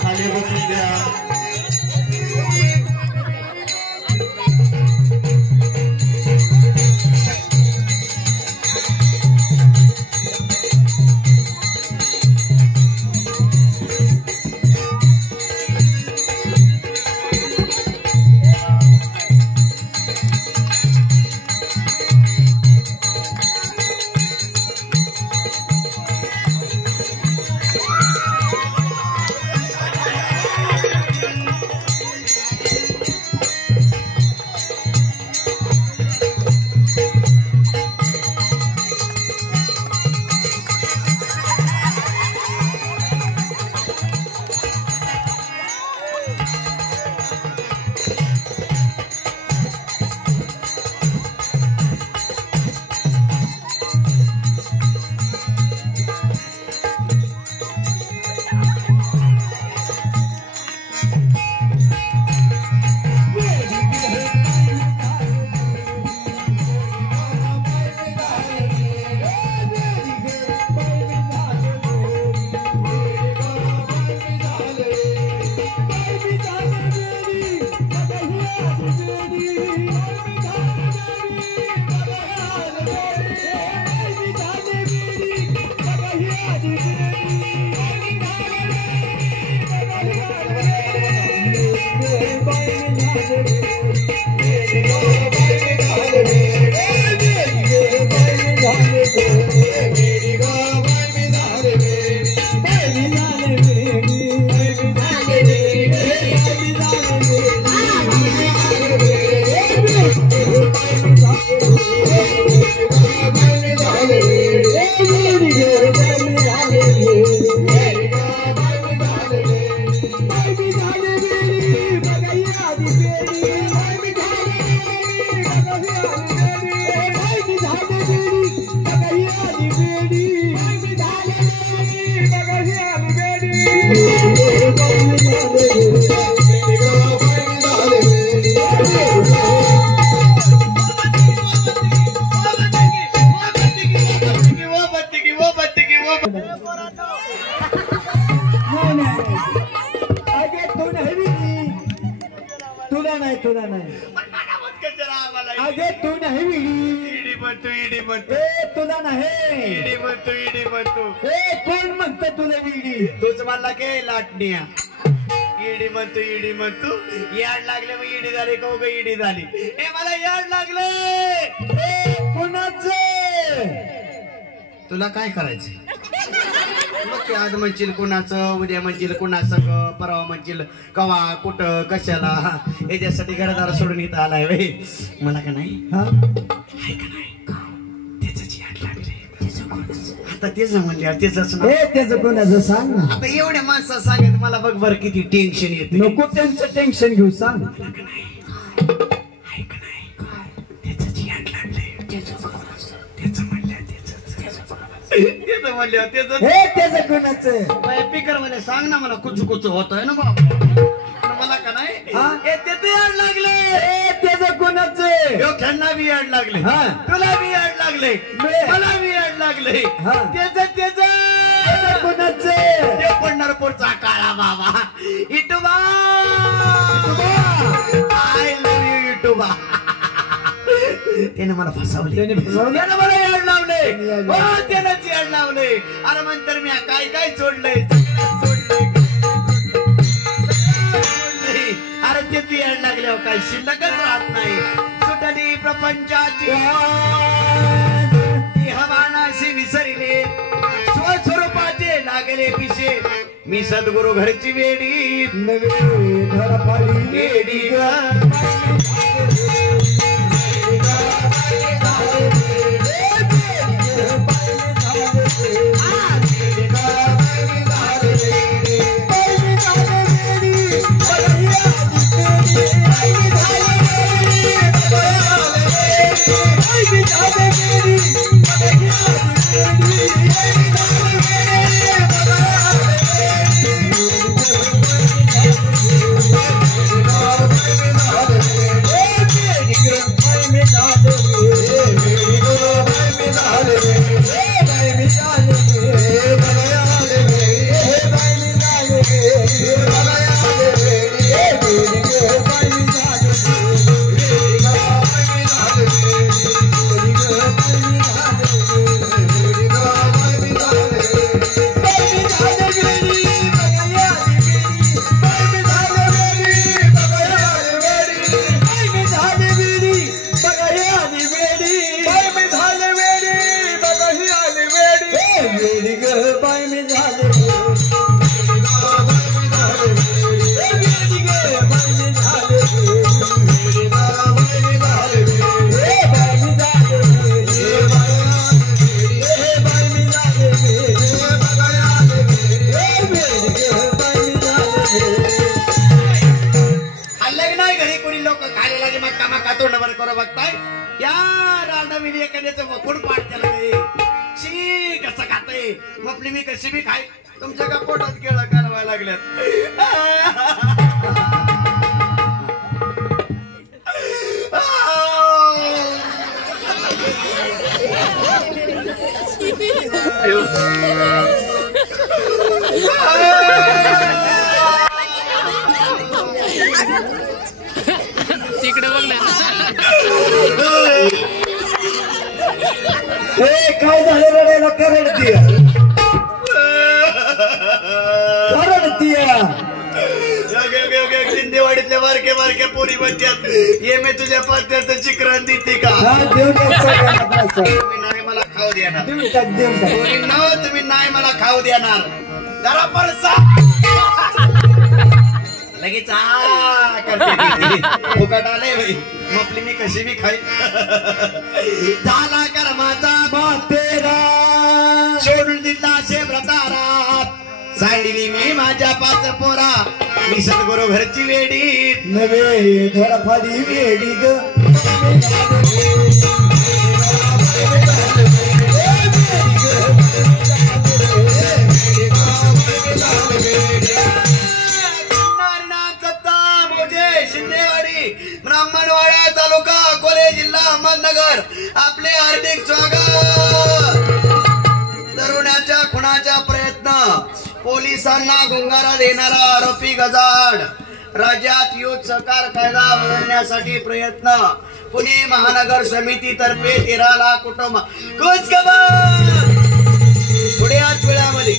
खाली बसून द्या. तुला नाही तुला नाही अगे तू नाही इडी म्हणतो तुला नाही इडी म्हणतो कोण म्हणत तुला विडी तूच म्हणला के लाटण्या इडी म्हणतो याड लागले मग इडी झाली का ग इडी झाली हे मला याड लागले कोणाचे तुला काय करायचं मग ते आज म्हणशील कोणाचं उद्या म्हणशील कोणाचं परवा म्हणशील कवा कुठं कशाला याच्यासाठी घरदार सोडून इथं आलाय वे मला का नाही हाय का नाही त्याच याड लागले आता तेच म्हणले त्याचं कोणाचं सांग ना आता एवढ्या माणसं सांगत मला बघ बरं किती टेन्शन येते नको त्यांचं टेन्शन घेऊ सांग त्याचं कोणाचं स्पीकर मध्ये सांग ना मला कुचू कुचू होतोय ना बाबा मला का नाही ते याड लागले त्याचं कोणाचं त्यांना बी याड लागले तुला बी याड लागले मला बी याड लागले त्याच कोणाचं ते पंढरपूरचा काळा बाबा इटुबा आय लव्ह यू इटुबा त्याने मला फसवले त्याने मला याड लावले त्यानंच याड लावले अरे म्हणतर मी काय काय सोडलंय अरे ते याड लागल्यावर काय शिल्लकच राहत नाही सुटली प्रपंचाची हवानाशी विसरले स्वस्वरूपाचे लागले पिशे मी सद्गुरु घरची वेडी वेडी Thank you. तोंडावर करू बघताय या रांडविली एखाद्याचं वखून पाठ त्याला शी कसं खाते मपली मी कशी बी खाय तुमच्या का पोटात केळं करावं लागल्यात तिकडे बघ ना काय झालं रडायला का रडतीय शिंदेवाडीतल्या बारक्या बारक्या पोरी म्हणतात ये मी तुझ्या पात्याचं चिकरण देते का नाही मला खाऊ देणार तुम्ही नाही मला खाऊ देणार जरा परसा लगेच फुकट आले भाई मपली मी कशी बी खाई झाला कर्माचा बातेरा सोडून दिला शे व्रतारात सांडली मी माझ्या पाच पोरा मी सद्गुरु घरची वेडी नवे धडफाडी वेडी ग शिंदेवाडी ब्राह्मणवाडा तालुका अकोले जिल्हा अहमदनगर आपले हार्दिक स्वागत तरुणाच्या खुनाचा प्रयत्न पोलिसांना गुंगारा देणारा आरोपी गजाड राज्यात युथ सहकार कायदा बदलण्यासाठी प्रयत्न पुणे महानगर समितीतर्फे 13 लाख कुटुंब पुढे 8 वेळामध्ये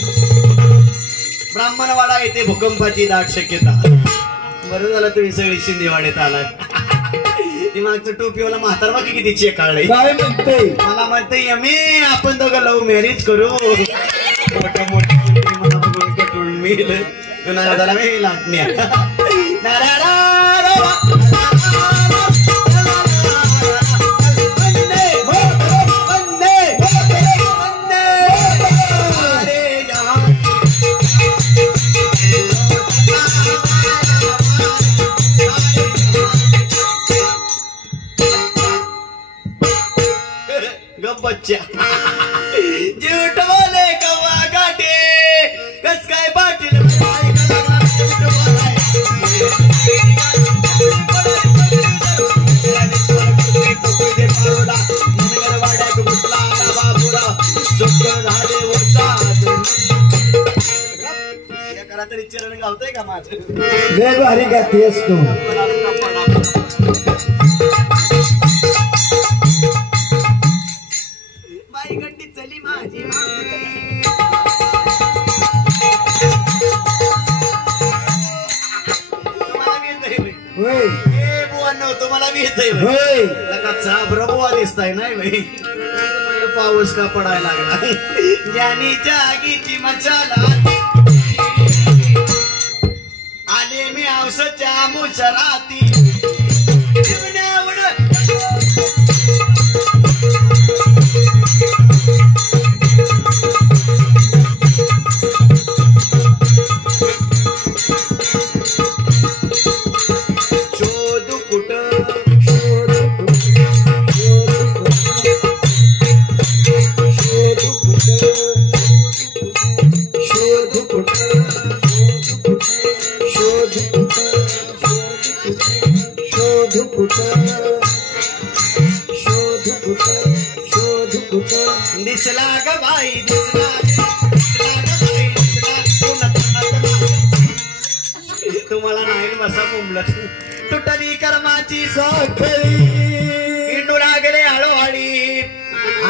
ब्राह्मणवाडा येथे भूकंपाची दाट शक्यता बरं झालं तुम्ही सगळी शिंदेवाडीत आलाय ती मागचं टोपीवाला म्हातारवा किती चेक काढले काय म्हणतोय मला म्हणते यमी आपण दोघं लव्ह मॅरेज करू मोठा मोठी मला बघून कटून मी झाला मी लाटण्या बच्चा झूठ बोले कवा गाठे कस काय पाटील करा तरी चरण गावतोय का माझं लय भारी गातेस तू बाई गंडी चली माझी तुम्हाला मी येतोय होय ए बुवांनो तुम्हाला मी येतोय होय लका बुवा दिसताय नाही भाई पाऊस का पडायला लागला ज्यानी जागीची मचाला आले मी औषधच्या मुशराती दिसला ग बाई दिसला तुम्हाला नाही बसा बोंबलत तुटली कर्माची साखळी हिंडू लागले हळूहळी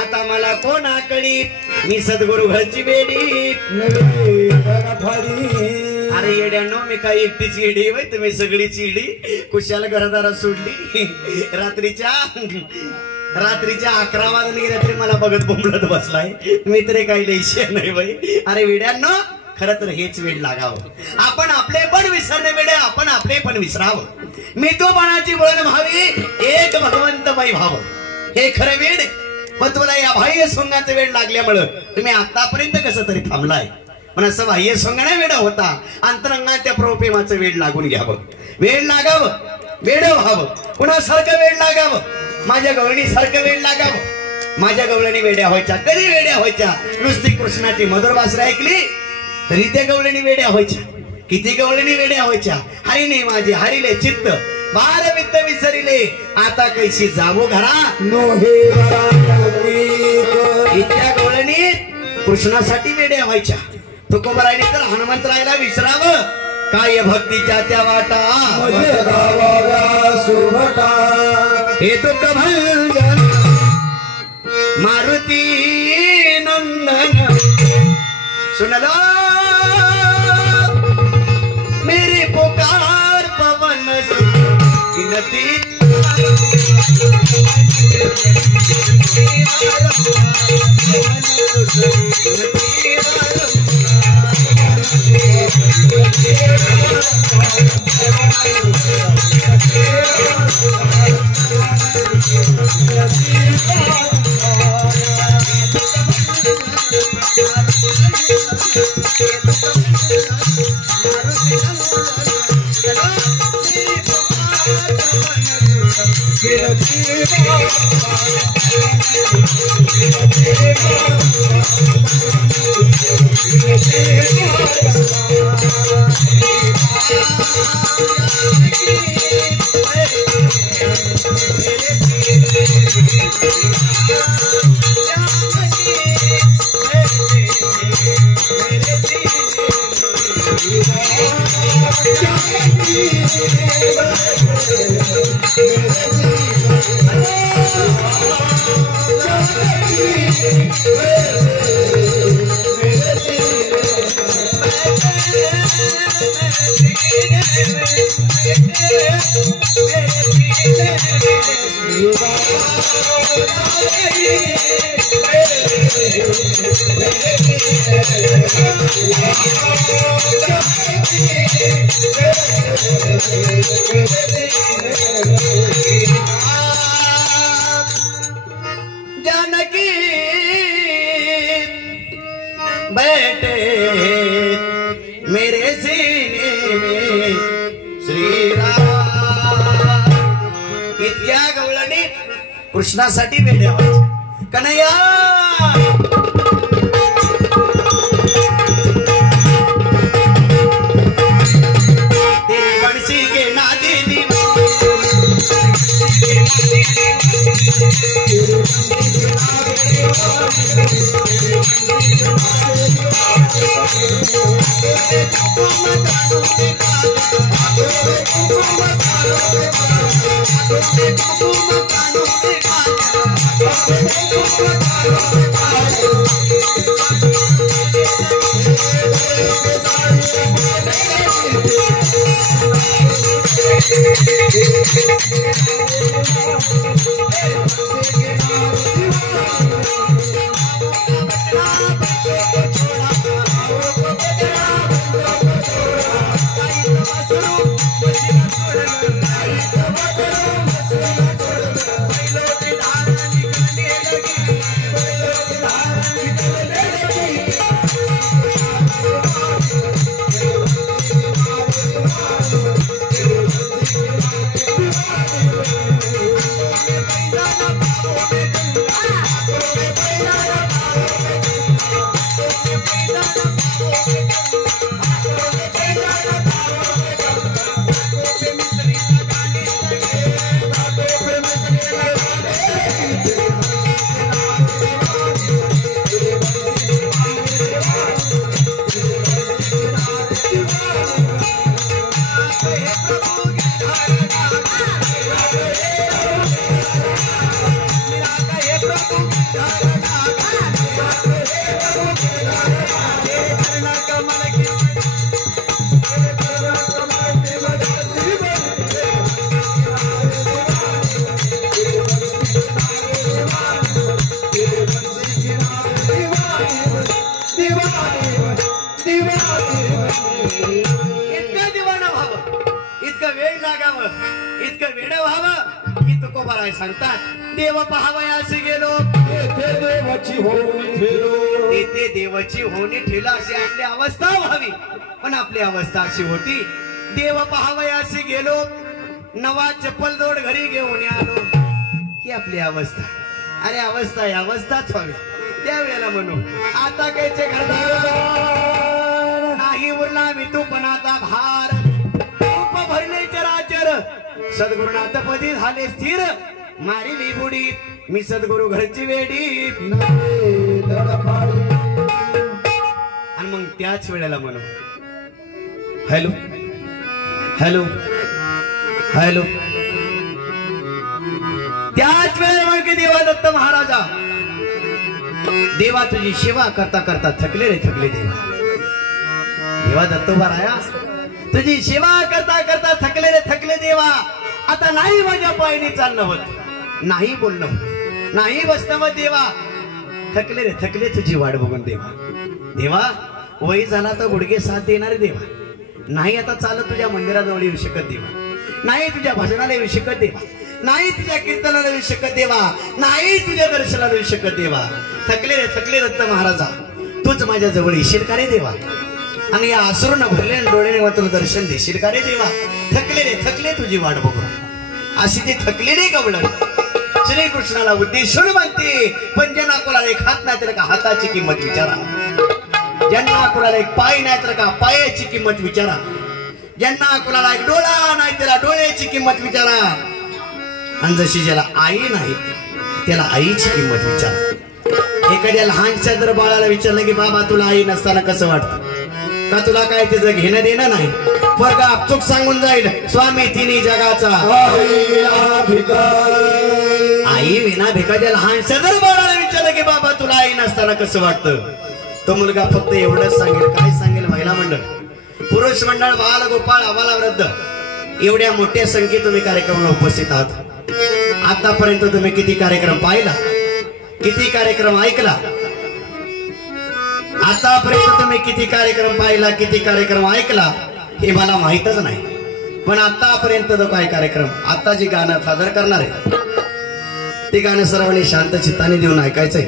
आता मला कोण आकडी मी सद्गुरु घरची बेडी नवे धडफाडी अरे येड्यानो मी काही एकटीच येडी वय तुम्ही सगळी चिडी कुशाला घरदारा सोडली रात्रीच्या 11 वाजून गेल्या तरी मला बघत बोंबलत बसलाय मी तरी काही लयशे नाही बाई अरे वेड्यांनो खरं तर हेच वेळ लागावं आपण आपले पण विसरणे वेडे आपण आपले पण विसरावं मी तो पणाची वळण व्हावी एक भगवंतमय व्हावं हे खरं वेळ पण तुला या बाह्य सोंगाचं वेळ लागल्यामुळं तुम्ही आतापर्यंत कसं तरी थांबलाय पण असं बाह्य सोंगण्या वेळ होता अंतरंगाच्या प्रेमाचं वेळ लागून घ्यावं वेळ लागावं वेड व्हावं, कुणासारखं वेड लागावं, माझ्या गवळणी सारखं वेड लागावं. माझ्या गवळणी वेड्या व्हायच्या, कधी वेड्या व्हायच्या? नुसती कृष्णाची मधुर बासरी ऐकली तरी त्या गवळणी वेड्या व्हायच्या. किती गवळणी वेड्या व्हायच्या. हरिने माझे हरिले चित्त, बार वित्त विसरिले, आता कैशी जावो घरा. इतक्या गवळणी कृष्णासाठी वेड्या व्हायच्या. तुकोबरायने तर हनुमंतरायला विसरावं, काय भक्तीच्या त्या वाटा हे दुःख भंजन मारुती नंदन. सुन लो मेरी पुकार पवन विनती. जानकी बैठे मेरे सीने में श्री राम. इतक्या गवळणी कृष्णासाठी वेड्या व्हायच्या. कन्हैया तेरी बंसी के नादी सांगतात. देव पहावयास गेलो तेथे देवाची होणी ठेलो अशी आपली अवस्था व्हावी. पण आपली अवस्था अशी होती. देव पहावयास गेलो नवा चप्पल जोड घरी घेऊन आलो ही आपली अवस्था. अरे अवस्था ही अवस्थाच व्हावी त्यावेळेला म्हणू. आता कायचे घरदार नाही उरला वितूपणाचा भार. रूप भरले चराचर सद्गुरुनाथ पदी झाले स्थिर. मारिली बुडी मी सद्गुरु घरची वेडी. आणि मग त्याच वेळेला म्हणू हॅलो हॅलो हॅलो. त्याच वेळेला मग की देवा दत्त महाराजा देवा तुझी सेवा करता करता थकले रे थकले देवा. देवा दत्त महाराया तुझी सेवा करता करता थकले रे थकले देवा. आता नाही माझ्या पायने चालणं होत नाही बोलणं होत नाही बसणं होत देवा. थकले रे थकले तुझी वाट बघून देवा. देवा वय झाला तर गुडघे साथ देणारे देवा. नाही आता चालत तुझ्या मंदिराजवळ येऊ शकत देवा. नाही तुझ्या भजनाला येऊ शकत देवा. नाही तुझ्या कीर्तनाला येऊ शकत देवा. नाही तुझ्या दर्शनाला येऊ शकत देवा. थकले रे थकले दत्त महाराजा तूच माझ्या जवळ येशील का रे देवा. आणि या आसुरून भरले डोळ्याने मात्र दर्शन देशील का रे देवा. थकले रे थकले तुझी वाट बघून. अशी ती थकलेली गवळण श्रीकृष्णाला उद्देशून म्हणते. पण ज्यांना कोणाला एक हात नाही तर का हाताची किंमत विचारा. ज्यांना कोणाला एक पाय नाही तर का पायाची किंमत विचारा. ज्यांना कोणाला एक डोळा नाही त्याला डोळ्याची किंमत विचारा. आणि जशी ज्याला आई नाही त्याला आईची किंमत विचारा. एखाद्या लहानच्या जर बाळाला विचारलं की बाबा तुला आई नसताना कसं वाटतं का तुला काय त्याचं घेणं देणं नाही. वर्ग आपचूक सांगून जाईल स्वामी तिन्ही जगाचा आई विना भिकाच्या लहानशा जर बाळाला विचारलं की बाबा तुला आई नसताना कसं वाटतं तो मुलगा फक्त एवढंच सांगेल. काय सांगेल. महिला मंडळ पुरुष मंडळ बाल गोपाळ आबाला वृद्ध एवढ्या मोठ्या संख्येत तुम्ही कार्यक्रमाला उपस्थित आहात. आतापर्यंत तुम्ही किती कार्यक्रम पाहिला किती कार्यक्रम ऐकला. आतापर्यंत तुम्ही किती कार्यक्रम पाहिला किती कार्यक्रम ऐकला हे मला माहितच नाही. पण आतापर्यंत जो काय कार्यक्रम आता जे गाणं सादर करणार आहे ते गाणं सर्वांनी शांत चित्ताने देऊन ऐकायचंय.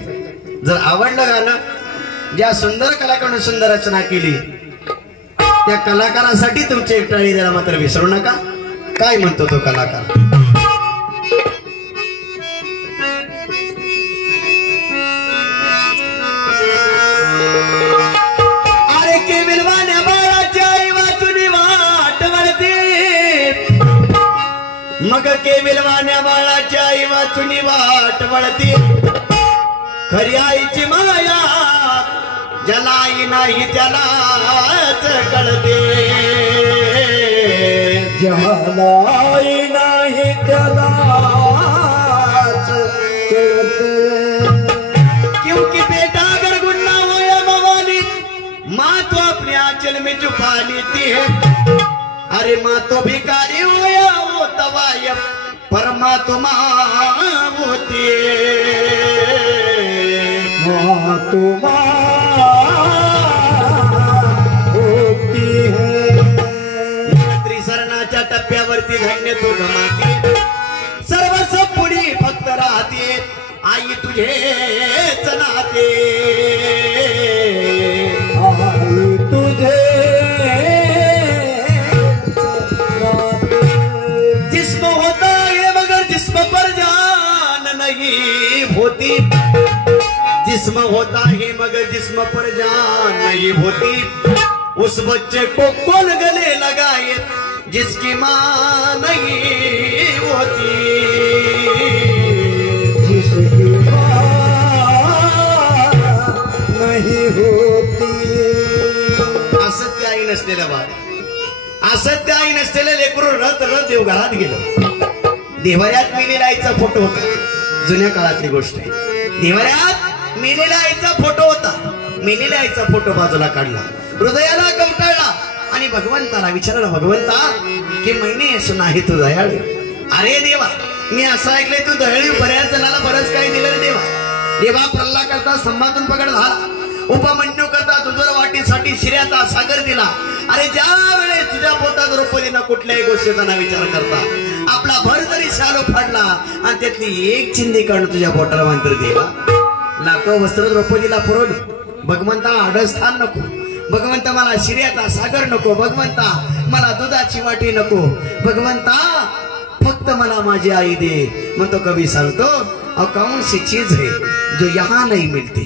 जर आवडलं गाणं ज्या सुंदर कलाकाराने सुंदर रचना केली त्या कलाकारासाठी तुमची एक टाळी द्यायला मात्र विसरू नका. काय म्हणतो तो कलाकार. अरे के विलवाण्या बाळाच्या आई वाचून वाट वळते. मग के विलवाण्या बाळाच्या आई वाचून वाट वळते. खरी आईची माया ज्याला आई नाही त्यालाच कळते. ज्याला आई नाही त्यालाच कळते. क्योंकि बेटा अगर गुन्ना हो या मवाली माँ तो अपने आंचल में छुपा लेती है. अरे माँ तो भिखारी हो या वो तवायब पर माँ तो माँ होती है. माँ तो माँ होती है. त्रिसरणाच्या टप्प्यावरती धन्य तू गमाती. सर्वस्व पुढी फक्त राहते आई तुझेच नाते. आई तुझे जिस्म होता है मगर जिस्म पर जान नहीं होती. जिस्म होता है मगर जिस्म पर जान नहीं होती. उस बच्चे को कौन गले लगाए जिसकी माँ नहीं होती. जिसकी माँ नहीं होती. असत्य आई नसलेलं बाळ असत्य आई नसलेलं लेकरू रथ रथ देवघरात गेलं. देवाऱ्यात मेलेल्या आईचा फोटो होता. जुन्या काळातली गोष्ट आहे. देवाऱ्यात मेलेल्या आईचा फोटो होता. मेलेल्या आईचा फोटो बाजूला काढला. हृदयाला कवटाळला आणि भगवंताला विचारलं भगवंता की महिने असून आहे तू दयाळू. अरे देवा मी असं ऐकलंय तू दयाळू बऱ्याच जणाला बरंच काही दिलं रे देवा. देवा प्रल्हाद करता स्तंभातून पकड झाला. उपमन्यू करता दुधर वाटीसाठी शिर्याचा सागर दिला. अरे ज्या वेळेस तुझ्या पोटात द्रौपदीनं कुठल्याही गोष्टीचा ना विचार करता आपला भर जरी शालो फाडला आणि त्यातली एक चिंदी काढून तुझ्या पोटाला मांतर देवा. लाखो वस्त्र द्रौपदीला पुरवली. भगवंता आडस्थान नको. भगवंता मला शिर्याचा सागर नको. भगवंता मला दुधाची वाटी नको. भगवंता फक्त मला माझी आई दे. मग तो कवी सांगतो और कौन सी चीज है जो यहाँ नहीं मिलती,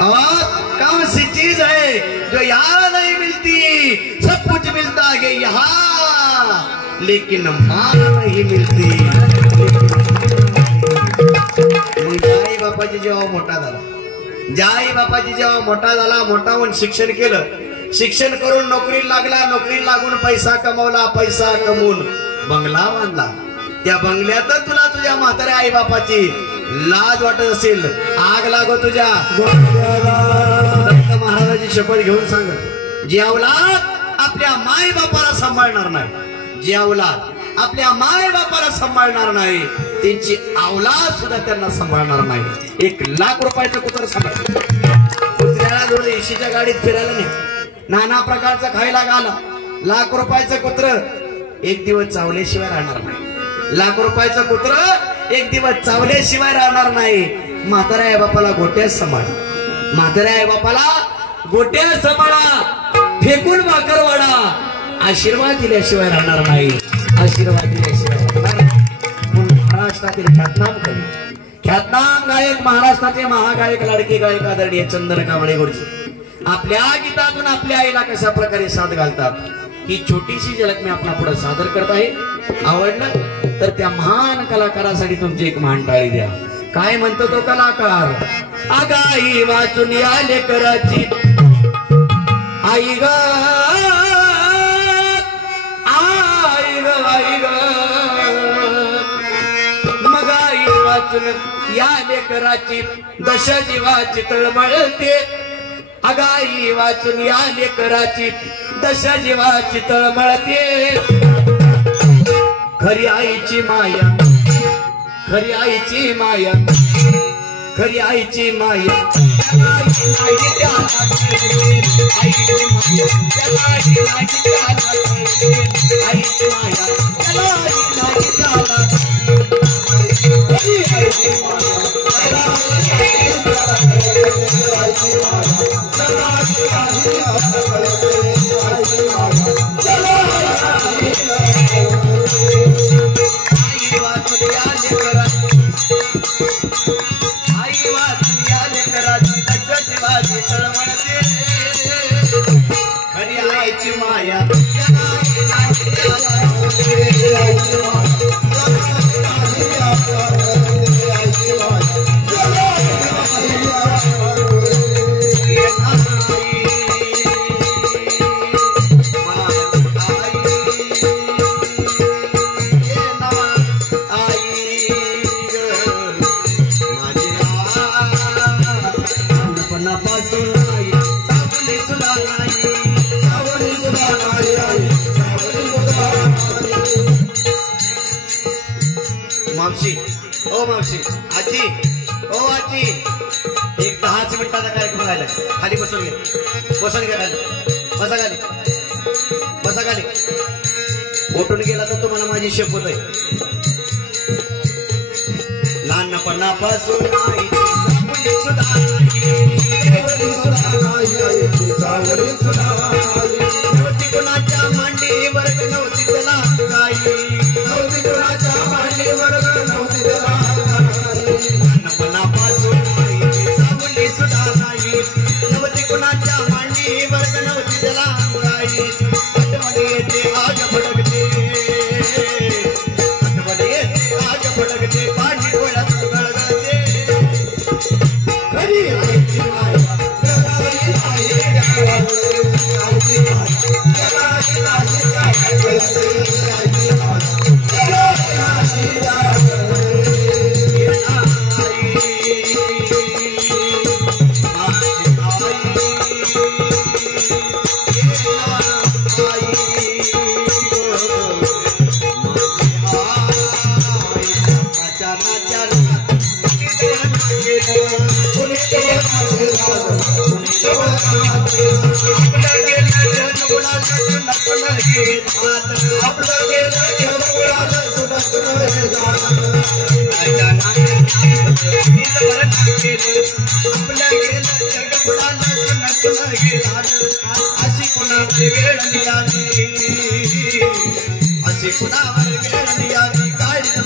और कौन सी चीज है जो यहाँ नहीं मिलती. सब कुछ मिलता है यहाँ लेकिन माँ नहीं मिलती. आई बापाची जेव्हा मोठा झाला, आई बापाची जेव्हा मोठा झाला, मोठा होऊन शिक्षण केलं, शिक्षण करून नोकरी लागला, नोकरी लागून पैसा कमवला, पैसा कमवून बंगला बांधला. त्या बंगल्यात तुला तुझ्या म्हाताऱ्या आई बापाची लाज वाटत असेल, आग लागो तुझ्या. दत्त महाराजाची शपथ घेऊन सांग, जी अवलाद आपल्या माय बापाला सांभाळणार नाही, जी अवलाद आपल्या माय बापाला सांभाळणार नाही, त्यांची अवलाद सुद्धा त्यांना सांभाळणार नाही. 1 लाख रुपयाचं कुत्र सांभाळ, कुत्र्याला जोड एशीच्या गाडीत फिरायला नाही, नाना प्रकारचं खायला घाला. 1 लाख रुपयाचं कुत्र 1 दिवस चावल्याशिवाय राहणार नाही. 1 लाख रुपयाचं कुत्र 1 दिवस चावल्याशिवाय राहणार नाही. म्हाताऱ्या आई बापाला गोट्यात सांभाळा, म्हाताऱ्या आई बापाला गोट्यात सांभाळा, फेकून भाकर वाढा, आशीर्वाद दिल्याशिवाय राहणार नाही, आशीर्वाद दिल्याशिवाय राहणार नाही. महाराष्ट्रातील ख्यातनाम गायक, महाराष्ट्राचे महागायक, लाडके गायक आदरणीय चंदन कांबळे गुरुजी आपल्या गीतातून आपल्या आईला कशा प्रकारे साथ घालतात ही छोटीशी झलक मी आपला पुढे सादर करत आहे. आवडलं तर त्या महान कलाकारासाठी तुमची एक महान टाळी द्या. काय म्हणतो तो कलाकार, आगाई वाचून या लेकराची आई ग, आई ग, आई ग, मग आई वाचून या लेकराची दश जीवाची तळमळते. अगाई वाचून या लेकराची दश जीवाची तळमळते. खरी आईची माया, खरी आईची माया, खरी आईची माया, मावशी, ओ मावशी, आजी, ओ आजी, एक 10 मिनिटाचा कार्यक्रम राहिला, खाली बसून घे, बसून घ्या खाली, बसा खाली, बसा खाली. उठून गेला तर तुम्हाला माझी शपथ आहे. लहानपणापासून नव्हती कुणाच्या मांडी वर्ग नव्हती त्याला गाई, नव्हती कुणाच्या मांडी वर्ग नव्हती त्याला लहानपणापासून सावली सुद्धा नाही, नव्हती कुणाच्या मांडी वर्ग नव्हती त्याला गाई. आठवण येते आज फडकते, आठवण येते आज फडकते, पाणी डोळ्यात गळगळते. खरी आईची माया, अशी कुणावर वेळ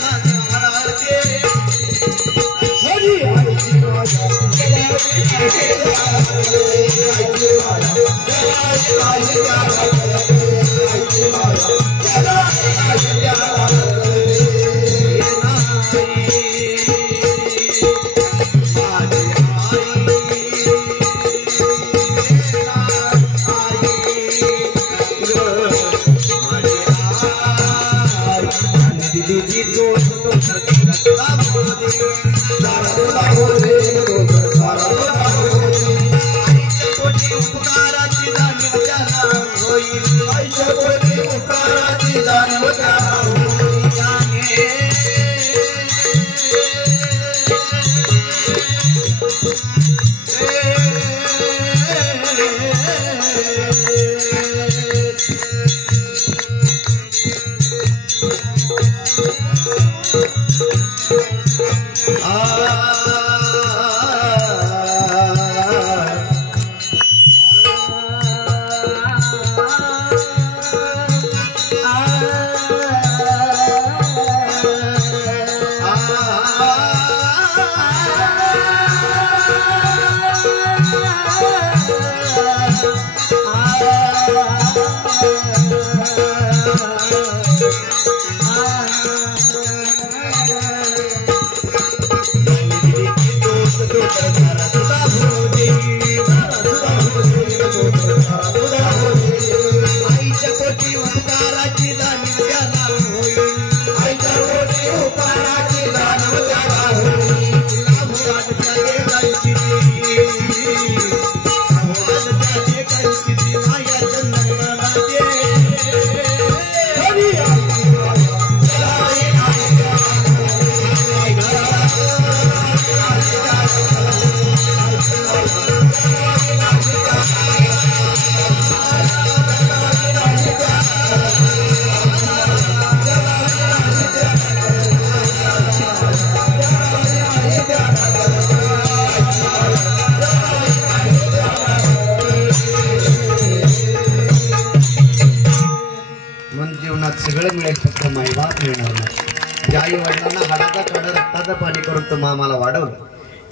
सगळं मिळेल फक्त मायबाप मिळणार नाही. ज्या आई वडिलांना हाडाचा काढा रक्ताचं पाणी करून तुम्हा आम्हाला वाढवलं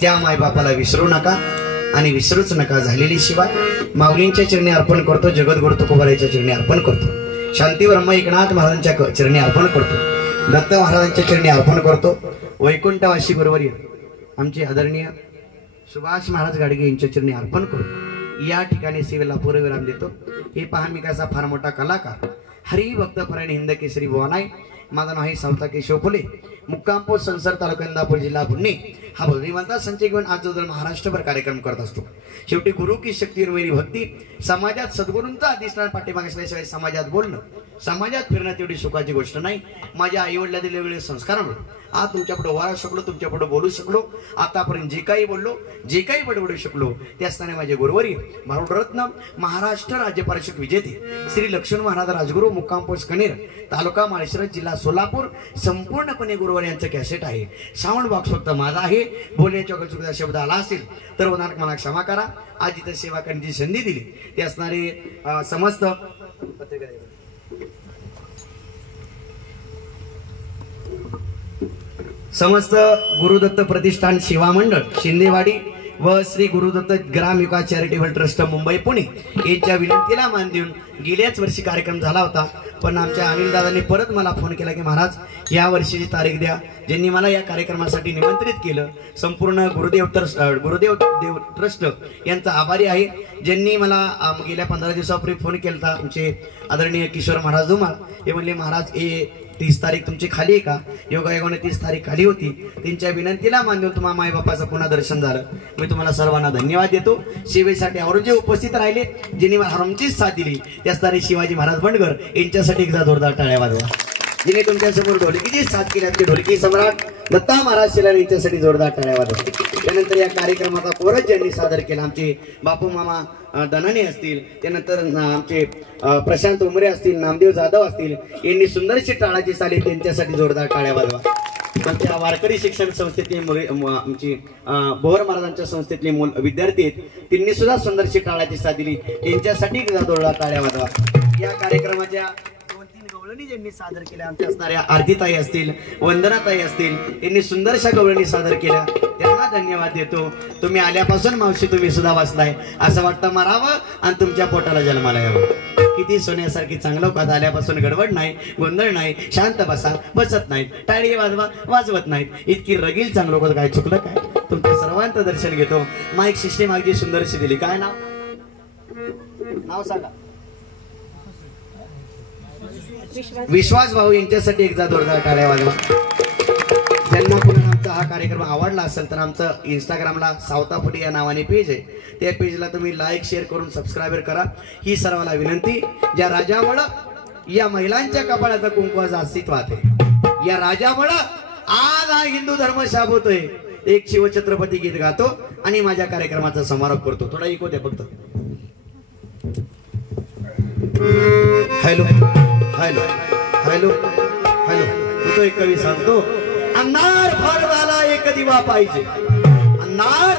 त्या मायबापाला विसरू नका आणि विसरूच नका. झालेली शिवाय माऊलींच्या चरणी अर्पण करतो, जगद्गुरु तुकोबाराच्या चरणी अर्पण करतो, शांती ब्रह्म एकनाथ महाराजांच्या चरणी अर्पण करतो, दत्त महाराजांच्या चरणी अर्पण करतो. वैकुंठवासी बरोबर आमचे आदरणीय सुभाष महाराज गाडगे यांच्या चरणी अर्पण करू. या ठिकाणी सेवेला पूर्वविराम देतो. हे पहा मी कसा फार मोठा कलाकार हरिभक्त परायण हिंद केसरी भुवनाय. माझं नाव आहे सावता केशव फुले, मुक्काम पोस्ट संसार तालुका इंदापूर जिल्हा पुणे. हा भगवंता संचय घेऊन आज जो महाराष्ट्रभर कार्यक्रम करत असतो. शेवटी गुरु की शक्ती मेरी भक्ती. समाजात सद्गुरूंचा अधिष्ठान पाठीमागे असल्याशिवाय समाजात बोलणं, समाजात फिरणं तेवढी सुखाची गोष्ट नाही. माझ्या आई वडिला दिले वेगळे संस्कारामुळे आज तुमच्यापुढे वाळू शकलो, तुमच्यापुढे बोलू शकलो. आतापर्यंत जे काही बोललो, जे काही बडबडू शकलो त्या असताना माझे गुरुवरी भारूडरत्न महाराष्ट्र राज्य पारितोषिक विजेते श्री लक्ष्मण महाराज राजगुरू मुक्काम पोस्ट कणेर तालुका माळशिरस जिल्हा सोलापूर संपूर्णपणे गुरुवार यांचं कॅसेट आहे. साऊंड बॉक्स फक्त माझा आहे. बोलण्याच्या चुकीचा शब्द आला असेल तर उदाहरण मला क्षमा करा. आज इथं सेवा करण्याची संधी दिली ते असणारे समस्त समस्त गुरुदत्त प्रतिष्ठान सेवा मंडळ शिंदेवाडी व श्री गुरुदत्त ग्राम विकास चॅरिटेबल ट्रस्ट मुंबई पुणे यांच्या विनंतीला मान देऊन गेल्याच वर्षी कार्यक्रम झाला होता. पण आमच्या अनिल दादांनी परत मला फोन केला की महाराज या वर्षीची तारीख द्या. ज्यांनी मला या कार्यक्रमासाठी निमंत्रित केलं संपूर्ण गुरुदेव ट्रस्ट यांचा आभारी आहे. ज्यांनी मला गेल्या 15 दिवसापूर्वी फोन केला आमचे आदरणीय किशोर महाराज धुमाळ. हे म्हणले महाराज 30 तारीख तुमची खाली आहे का? योगायोगाने 30 तारीख खाली होती. त्यांच्या विनंतीला मान देऊन तुम्हा मायबापाचं पुन्हा दर्शन झालं. मी तुम्हाला सर्वांना धन्यवाद देतो. सेवेसाठी आवरून जे उपस्थित राहिले ज्यांनी मला हरमचीच साथ दिली त्याचद्वारे शिवाजी महाराज बंडगर यांच्यासाठी एकदा जोरदार टाळ्या वाजवा. जिने तुमच्यासमोर ढोलकीची साथ केली ते ढोलकी सम्राट दत्ता महाराज शिलार यांच्यासाठी जोरदार टाळ्या वाजवा. त्यानंतर या कार्यक्रमाचा कोरस ज्यांनी सादर केला आमचे बापू मामा दनाने असतील, त्यानंतर आमचे प्रशांत उमरे असतील, नामदेव जाधव असतील, यांनी सुंदरशी टाळाची साली त्यांच्यासाठी जोरदार टाळ्या वाजवा. आमच्या वारकरी शिक्षण संस्थेतले आमची बोहर महाराजांच्या संस्थेतले विद्यार्थी आहेत त्यांनी सुद्धा सुंदरशी टाळाची साथ दिली त्यांच्यासाठी जोरदार टाळ्या वाजवा. या कार्यक्रमाच्या 2-3 गवळ गवळणी ज्यांनी सादर केल्या आमच्या असणाऱ्या आरतीताई असतील, वंदनाताई असतील, यांनी सुंदरशा गवळणी सादर केल्या, त्यांना धन्यवाद देतो. तुम्ही आल्यापासून मावशी तुम्ही सुद्धा वाचलाय, असं वाटतं मारावं आणि तुमच्या पोटाला जन्माला यावं. किती सोन्यासारखी चांगलं कथा, आल्यापासून गडबड नाही, गोंधळ नाही, शांत बसा, बसत नाहीत, टाळी वाजवा वाजवत नाहीत, इतकी रगील चांगलं कथा. काय चुकलं काय? तुमच्या सर्वांचं दर्शन घेतो. माईक सिस्टीम अगदी सुंदरशी दिली. काय नाव सांगा. विश्वास भाऊ यांच्यासाठी एकदा जोरदार टाळ्या वाजवा. ज्यांना पुन्हा आमचा हा कार्यक्रम आवडला असेल तर आमचं इंस्टाग्रामला सावतापुटी या नावाने पेज आहे, त्या पेजला तुम्ही लाईक शेअर करून सबस्क्राईबर करा. ही सर्वांना विनंती. ज्या राजामुळं या महिलांच्या कपाळाचा कुंकवाचं अस्तित्वात आहे, या राजामुळं आज हा हिंदू धर्म शाबवतोय. एक शिवछत्रपती गीत गातो आणि माझ्या कार्यक्रमाचा समारोप करतो. थोडा इको द्या फक्त. Hello hello hello hello. तो एक कवी सांगतो, अंधार फार झाला एक दिवा पाहिजे, अंधार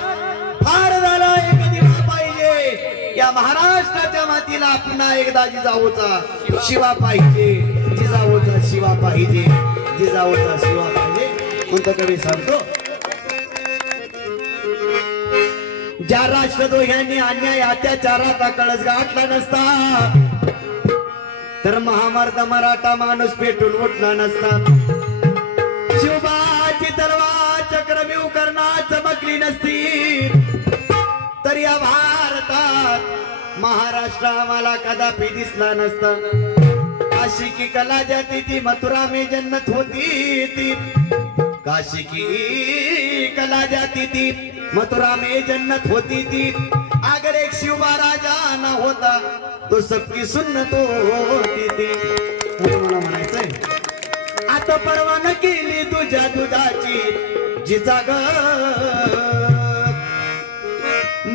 फार झाला एक दिवा पाहिजे. या महाराष्ट्राच्या मातीला पुन्हा एकदा जिजाऊचा शिवा पाहिजे, जिजाऊचा शिवा पाहिजे, जिजाऊचा शिवा पाहिजे. कोणता कवी सांगतो, ज्या राष्ट्रद्रोह्यांनी अन्याय अत्याचाराचा कळस गाठला नसता तर महामार्ग मराठा माणूस पेटून उठला नसता. शिवबाची तलवार चक्रव्यूह करणार चमकली नसती तर या भारतात महाराष्ट्र आम्हाला कदापि दिसला नसता. काशी की कला जाती थी मथुरा में जन्नत होती थी, काशी की कला जाती थी मथुरा में जन्नत होती थी. अगर एक शिवबा राजा ना होता तो सबकी सुन्नत होती थी. मला म्हणायचंय, आता परवाना केली तुझ्या दुधाची जिजाग,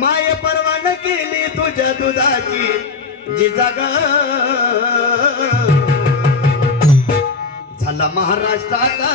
माय परवाना केली तुझ्या दुधाची जिजाग. झाला महाराष्ट्राचा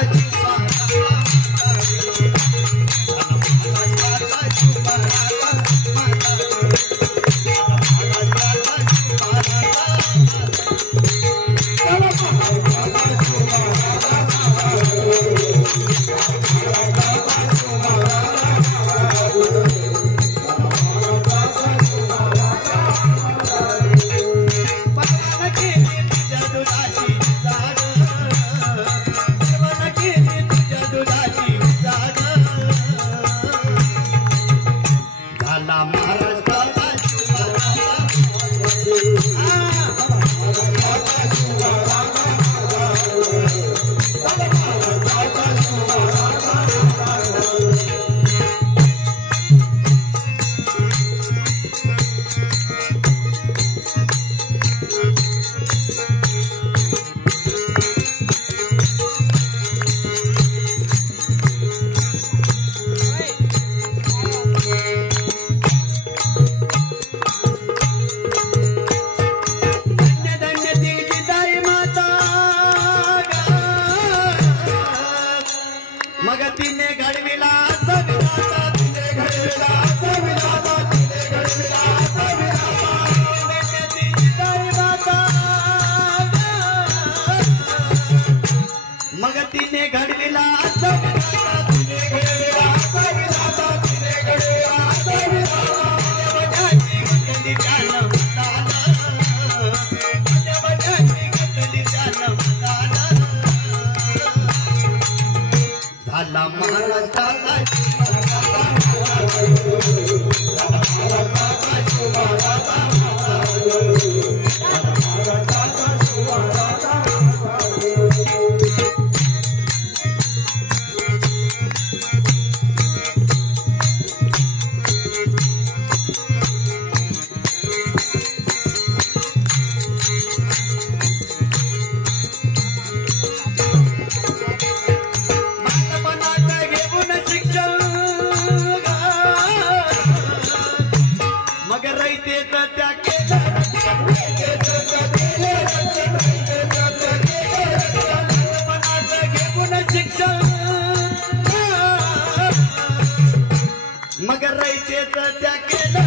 मगर रहिते तर त्या केलं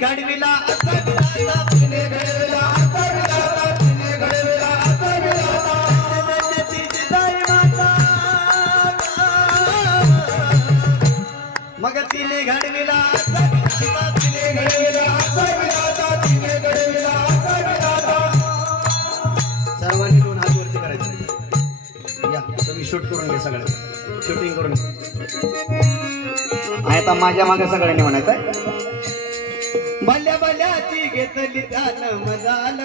घडविला असा विधाता तिने घडविला असा विधाता तिने घडविला असा विधाता त्याची जिजाई माता मग तिने घडविला असा विधाता तिने घडविला असा विधाता तिने घडविला असा विधाता सर्वांनी दोन हात वरती करायचे या तुम्ही शूट करून घ्या सगळं शूटिंग करून आता माझ्या मागे सगळ्यांनी म्हणायचं भल्या भल्याची घेतली त्यानं मजाल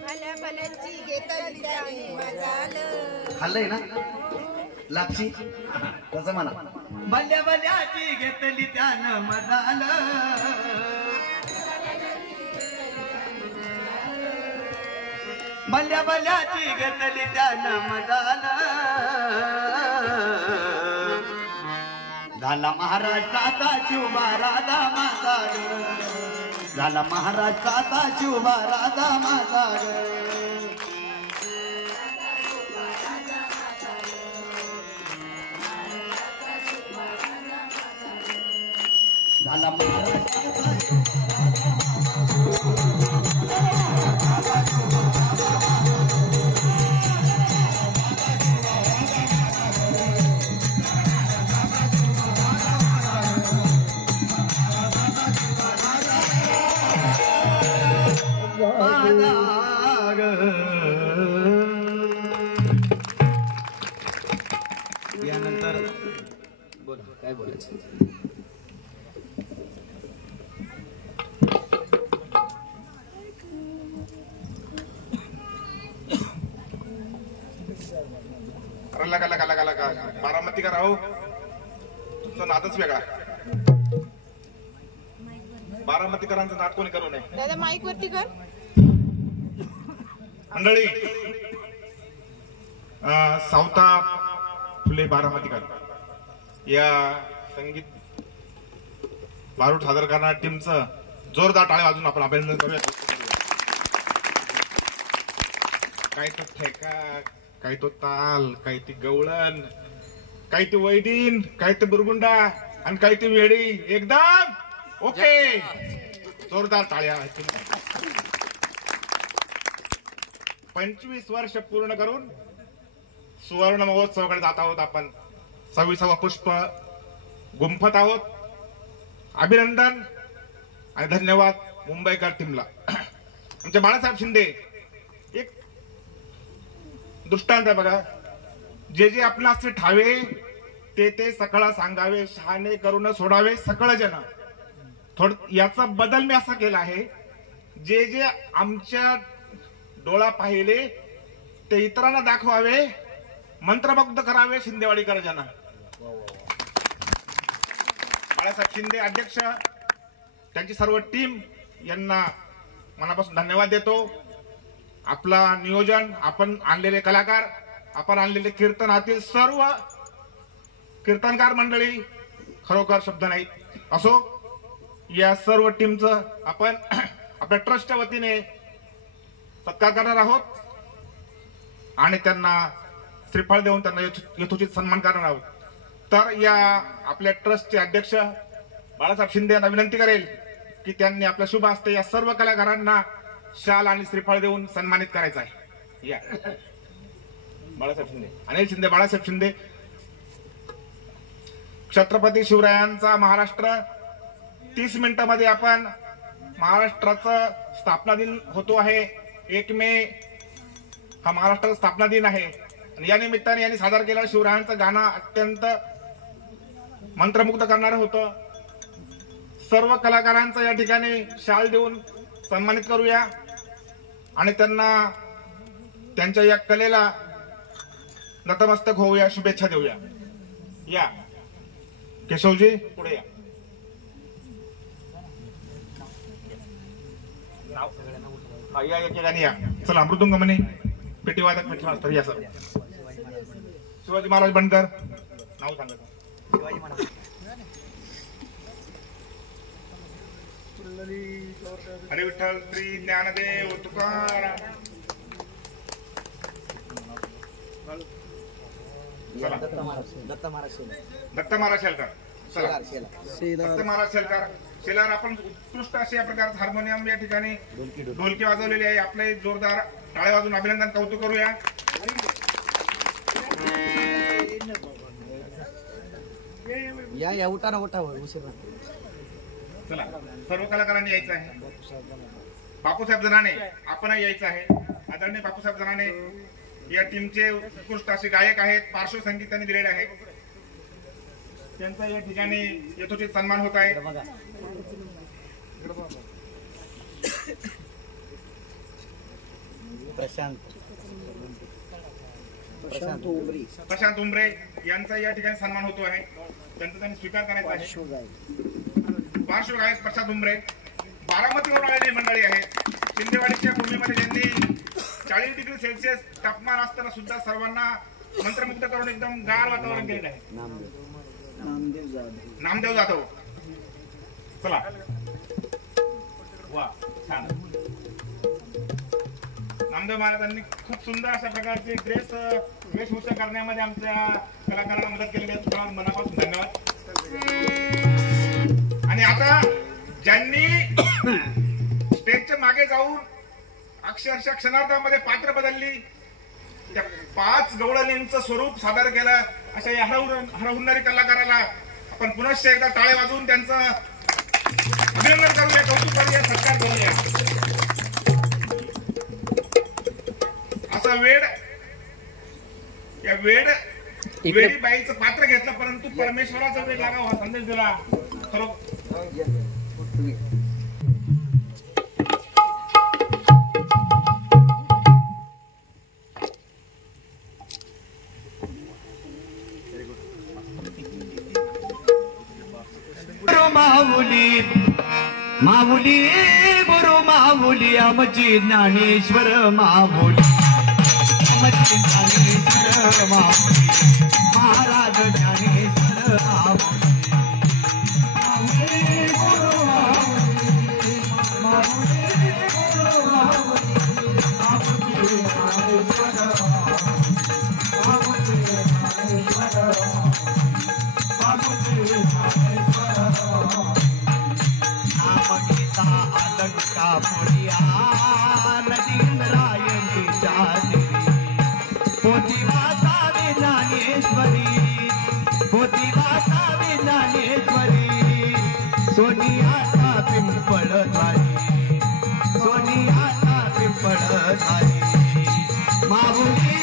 भल्या भल्याची घेतली त्याने मजाल खाल्लंय ना लापशी तसं म्हणा भल्या भल्याची घेतली त्यानं मजाल भल्या भल्याची घेतली त्यानं मजाल झाला महाराष्ट्राचा शिवबा राजा माझा झाला महाराष्ट्राचा शिवबा राजा माझा झाला महाराष्ट्राचा यानंतर बोला काय बोलायचं लगा बारामतीकर राहू तुमचा नादच वेगळा बारामतीकरांचं नाद कोणी करू नये दादा माईक वरती कर मंडळी सावता फुले बारामतीकर या संगीत बारूद सादर करणाऱ्या टीमचं जोरदार टाळ्या वाजून आपण अभिनंदन करूया काय तो ठेका काही तो ताल काही ती गवळण काही ती वैदीन काही ते बुरगुंडा आणि काही ती वेडी एकदम ओके जोरदार टाळ्या 25 वर्ष पूर्ण करून सुवर्ण महोत्सवाकडे जात आहोत आपण 26वा पुष्प गुंफत आहोत अभिनंदन आणि धन्यवाद मुंबईकर टीमला आमचे बाळासाहेब शिंदे एक दृष्टांत आहे बघा जे जे आपणास ठावे ते ते सकळ सांगावे शहाणे करून सोडावे सकळ जन याचा बदल मी असा केला आहे जे जे आमच्या डोळा पाहिले ते इतरांना दाखवावे मंत्रमुग्ध करावे शिंदेवाडीकर जन बाळासाहेब शिंदे अध्यक्ष त्यांची सर्व टीम यांना मनापासून धन्यवाद देतो आपला नियोजन आपण आणलेले कलाकार आपण आणलेले कीर्तनातील सर्व कीर्तनकार मंडळी खरोखर शब्द नाही असो या सर्व टीमचं आपण आपल्या ट्रस्टच्या वतीने सत्कार करणार आहोत आणि त्यांना श्रीफळ देऊन त्यांना यथोचित सन्मान करणार आहोत तर या आपल्या ट्रस्टचे अध्यक्ष बाळासाहेब शिंदे यांना विनंती करेल की त्यांनी आपल्या शुभ हस्ते या सर्व कलाकारांना शाल आणि श्रीफळ देऊन सन्मानित करायचं आहे या बाळासाहेब शिंदे अनिल शिंदे बाळासाहेब शिंदे छत्रपती शिवरायांचा महाराष्ट्र 30 मिनिटांमध्ये आपण महाराष्ट्राचा स्थापना दिन होतो आहे 1 मे हा महाराष्ट्राचा स्थापना दिन आहे आणि या निमित्ताने यांनी सादर केलेलं शिवरायांचं गाणं अत्यंत मंत्रमुग्ध करणारं होतं सर्व कलाकारांचा या ठिकाणी शाल देऊन सन्मानित करूया आणि त्यांना त्यांच्या या कलेला नतमस्तक होऊया शुभेच्छा देऊया या केशवजी पुढे या एकेकाने या चला मृदुंगमणी पेटीवादक पेटी मास्तर या सर शिवाजी महाराज बनकर नाव सांगा शिवाजी महाराज हरी विठ्ठल श्री ज्ञानदेव तुकाराम दत्त महाराज शेलकर चला दत्त महाराज शेलकर शेलार आपण उत्कृष्ट असे या प्रकारचं हार्मोनियम या ठिकाणी ढोलकी वाजवलेली आहे. आपले जोरदार टाळ्या वाजून अभिनंदन कौतुक करूया. या उठा ना उशीर. चला सर्व कलाकारांनी यायचं आहे. बापूसाहेब जनाने आपणही यायचं आहे. आदरणीय बापूसाहेब जनाने या टीमचे उत्कृष्ट असे गायक आहेत. पार्श्वसंगीत त्यांनी दिलेले आहे. त्यांचा या ठिकाणी यथोचित सन्मान होत आहे. प्रशांत उमरे यांचा या ठिकाणी सन्मान होतो आहे. त्यांचा त्यांनी स्वीकार करायचा आहे. पार्श्वगायक प्रशांत उमरे बारामतीवरून आलेली मंडळी आहेत. शिंदेवाडीच्या भूमीमध्ये ज्यांनी 40 डिग्री सेल्सिअस तापमान असताना सुद्धा सर्वांना मंत्रमुग्ध करून एकदम गार वातावरण केलेलं आहे. नामदेव जाधव. चला वा छान. नामदेव महाराजांनी खूप सुंदर अशा प्रकारचे वेशभूषा करण्यामध्ये आमच्या कलाकारांना मदत केलेली आहे. तुम्हाला मनापासून धन्यवाद. आणि आता ज्यांनी स्टेजच्या मागे जाऊन अक्षरशः क्षणार्धामध्ये पात्र बदलली, त्या 5 गवळणींचं स्वरूप सादर केलं अशा या हरहुन्नरी कलाकाराला आपण पुनश्च एकदा टाळे वाजवून त्यांचं अभिनंदन करूया, कौतुक करूया, सत्कार करूया. असं वेळी बाईचं पात्र घेतलं, परंतु परमेश्वराचा वेळ लागावा हा संदेश दिला. माऊली गुरु माऊली आमची ज्ञानेश्वर माऊली, आमची ज्ञानेश्वर माऊली, महाराज ज्ञानेश्वर माऊली. माऊली गुरु माऊली, माऊली गुरु माऊली, आमची ज्ञानेश्वर माऊली, ज्ञानेश्वर माऊली, ज्ञानेश्वर अलंका पुरिया नदींद्रायणी जाती, पोती वासावी ज्ञानेश्वरी, पोती वासावी ज्ञानेश्वरी, सोनी आता पिंपळ झाली, सोनी आता पिंपळ झाली. माऊली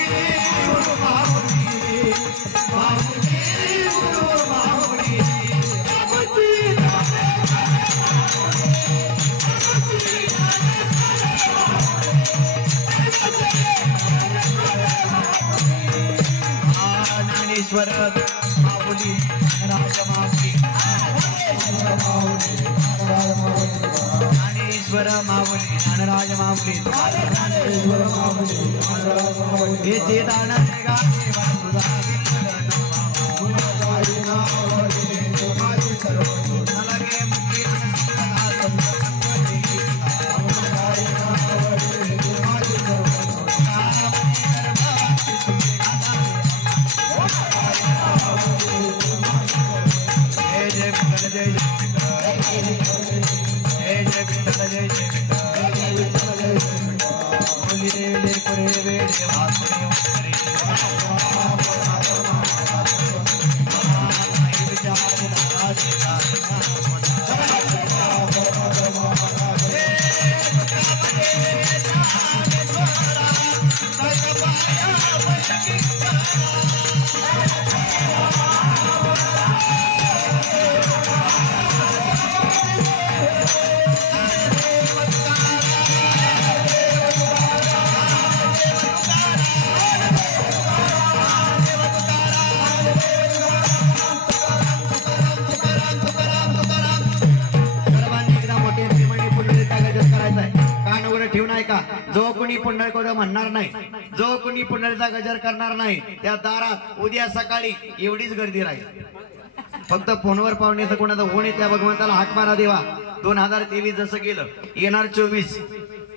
गुरु माऊली, माऊली गुरु माऊली, ज्ञानेश्वर माऊली राज माऊली, ज्ञानेश्वर माऊली ज्ञानराज माऊली, ज्ञानेश्वर माऊली हे जे दान जो कोणी पुंडलिकाचा म्हणणार नाही, जो कोणी पुंडलीचा गजर करणार नाही, त्या दारात उद्या सकाळी एवढीच गर्दी राहील. फक्त फोनवर पाहुण्याचं कोणाचा होऊन त्या भगवंताला हाक मारा देवा. 2023 जसं गेलं, येणार 24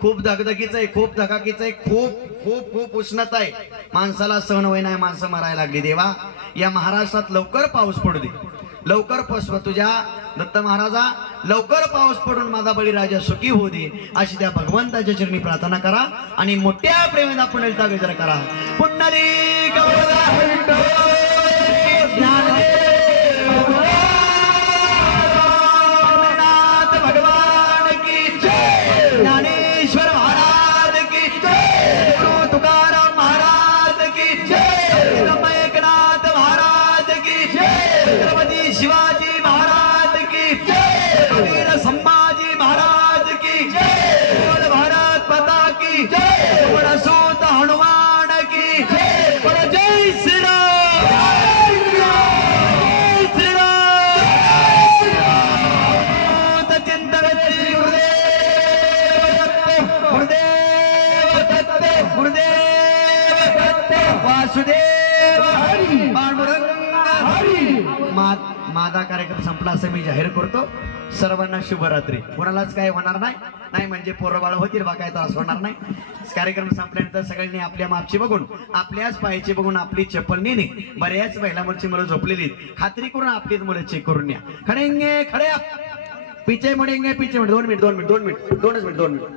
खूप धगधगीचं आहे, खूप धकाकीचं आहे, खूप खूप खूप उष्णता आहे. माणसाला सहन होई नाही, माणसं मरायला लागली. देवा या महाराष्ट्रात लवकर पाऊस पडू दे, लवकर पोचवा तुझ्या दत्त महाराजा, लवकर पाऊस पडून माझा बळीराजा सुखी होऊ दे अशी त्या भगवंताच्या चरणी प्रार्थना करा आणि मोठ्या प्रेमाने आपण ललिता गजर करा. पुंडलिक भगवान की जय, ज्ञानेश्वर महाराज की जय, गुरु तुकाराम महाराज की जय, एकनाथ महाराज की जय, छत्रपती शिवाजी महाराज की जय, वीर संभाजी महाराज की जय, बोल भारत माता की जय, बोल सूत हनुमान की जय, बोल जय श्री राम, जय श्री राम, जय श्री राम. चिंतन श्री गुरुदेव दत्त, गुरुदेव दत्त, वासुदेव हरी, पांडुरंग हरी. माझा कार्यक्रम संपला असं मी जाहीर करतो. सर्वांना शुभरात्री. कोणालाच काय होणार नाही म्हणजे पोरबाळ होतील बा, काय त्रास होणार नाही. कार्यक्रम संपल्यानंतर सगळ्यांनी आपल्या मापची बघून, आपल्याच पायाची बघून आपली चप्पल नेणे. बऱ्याच महिलांवरची मुलं झोपलेली, खात्री करून आपलीच मुलं चेक करून न्या. खडेंगे खडे पीछे मुड़ेंगे, पीछे मुड़े. 2 minute 2 minute 2 minute 2 minute 2 minute.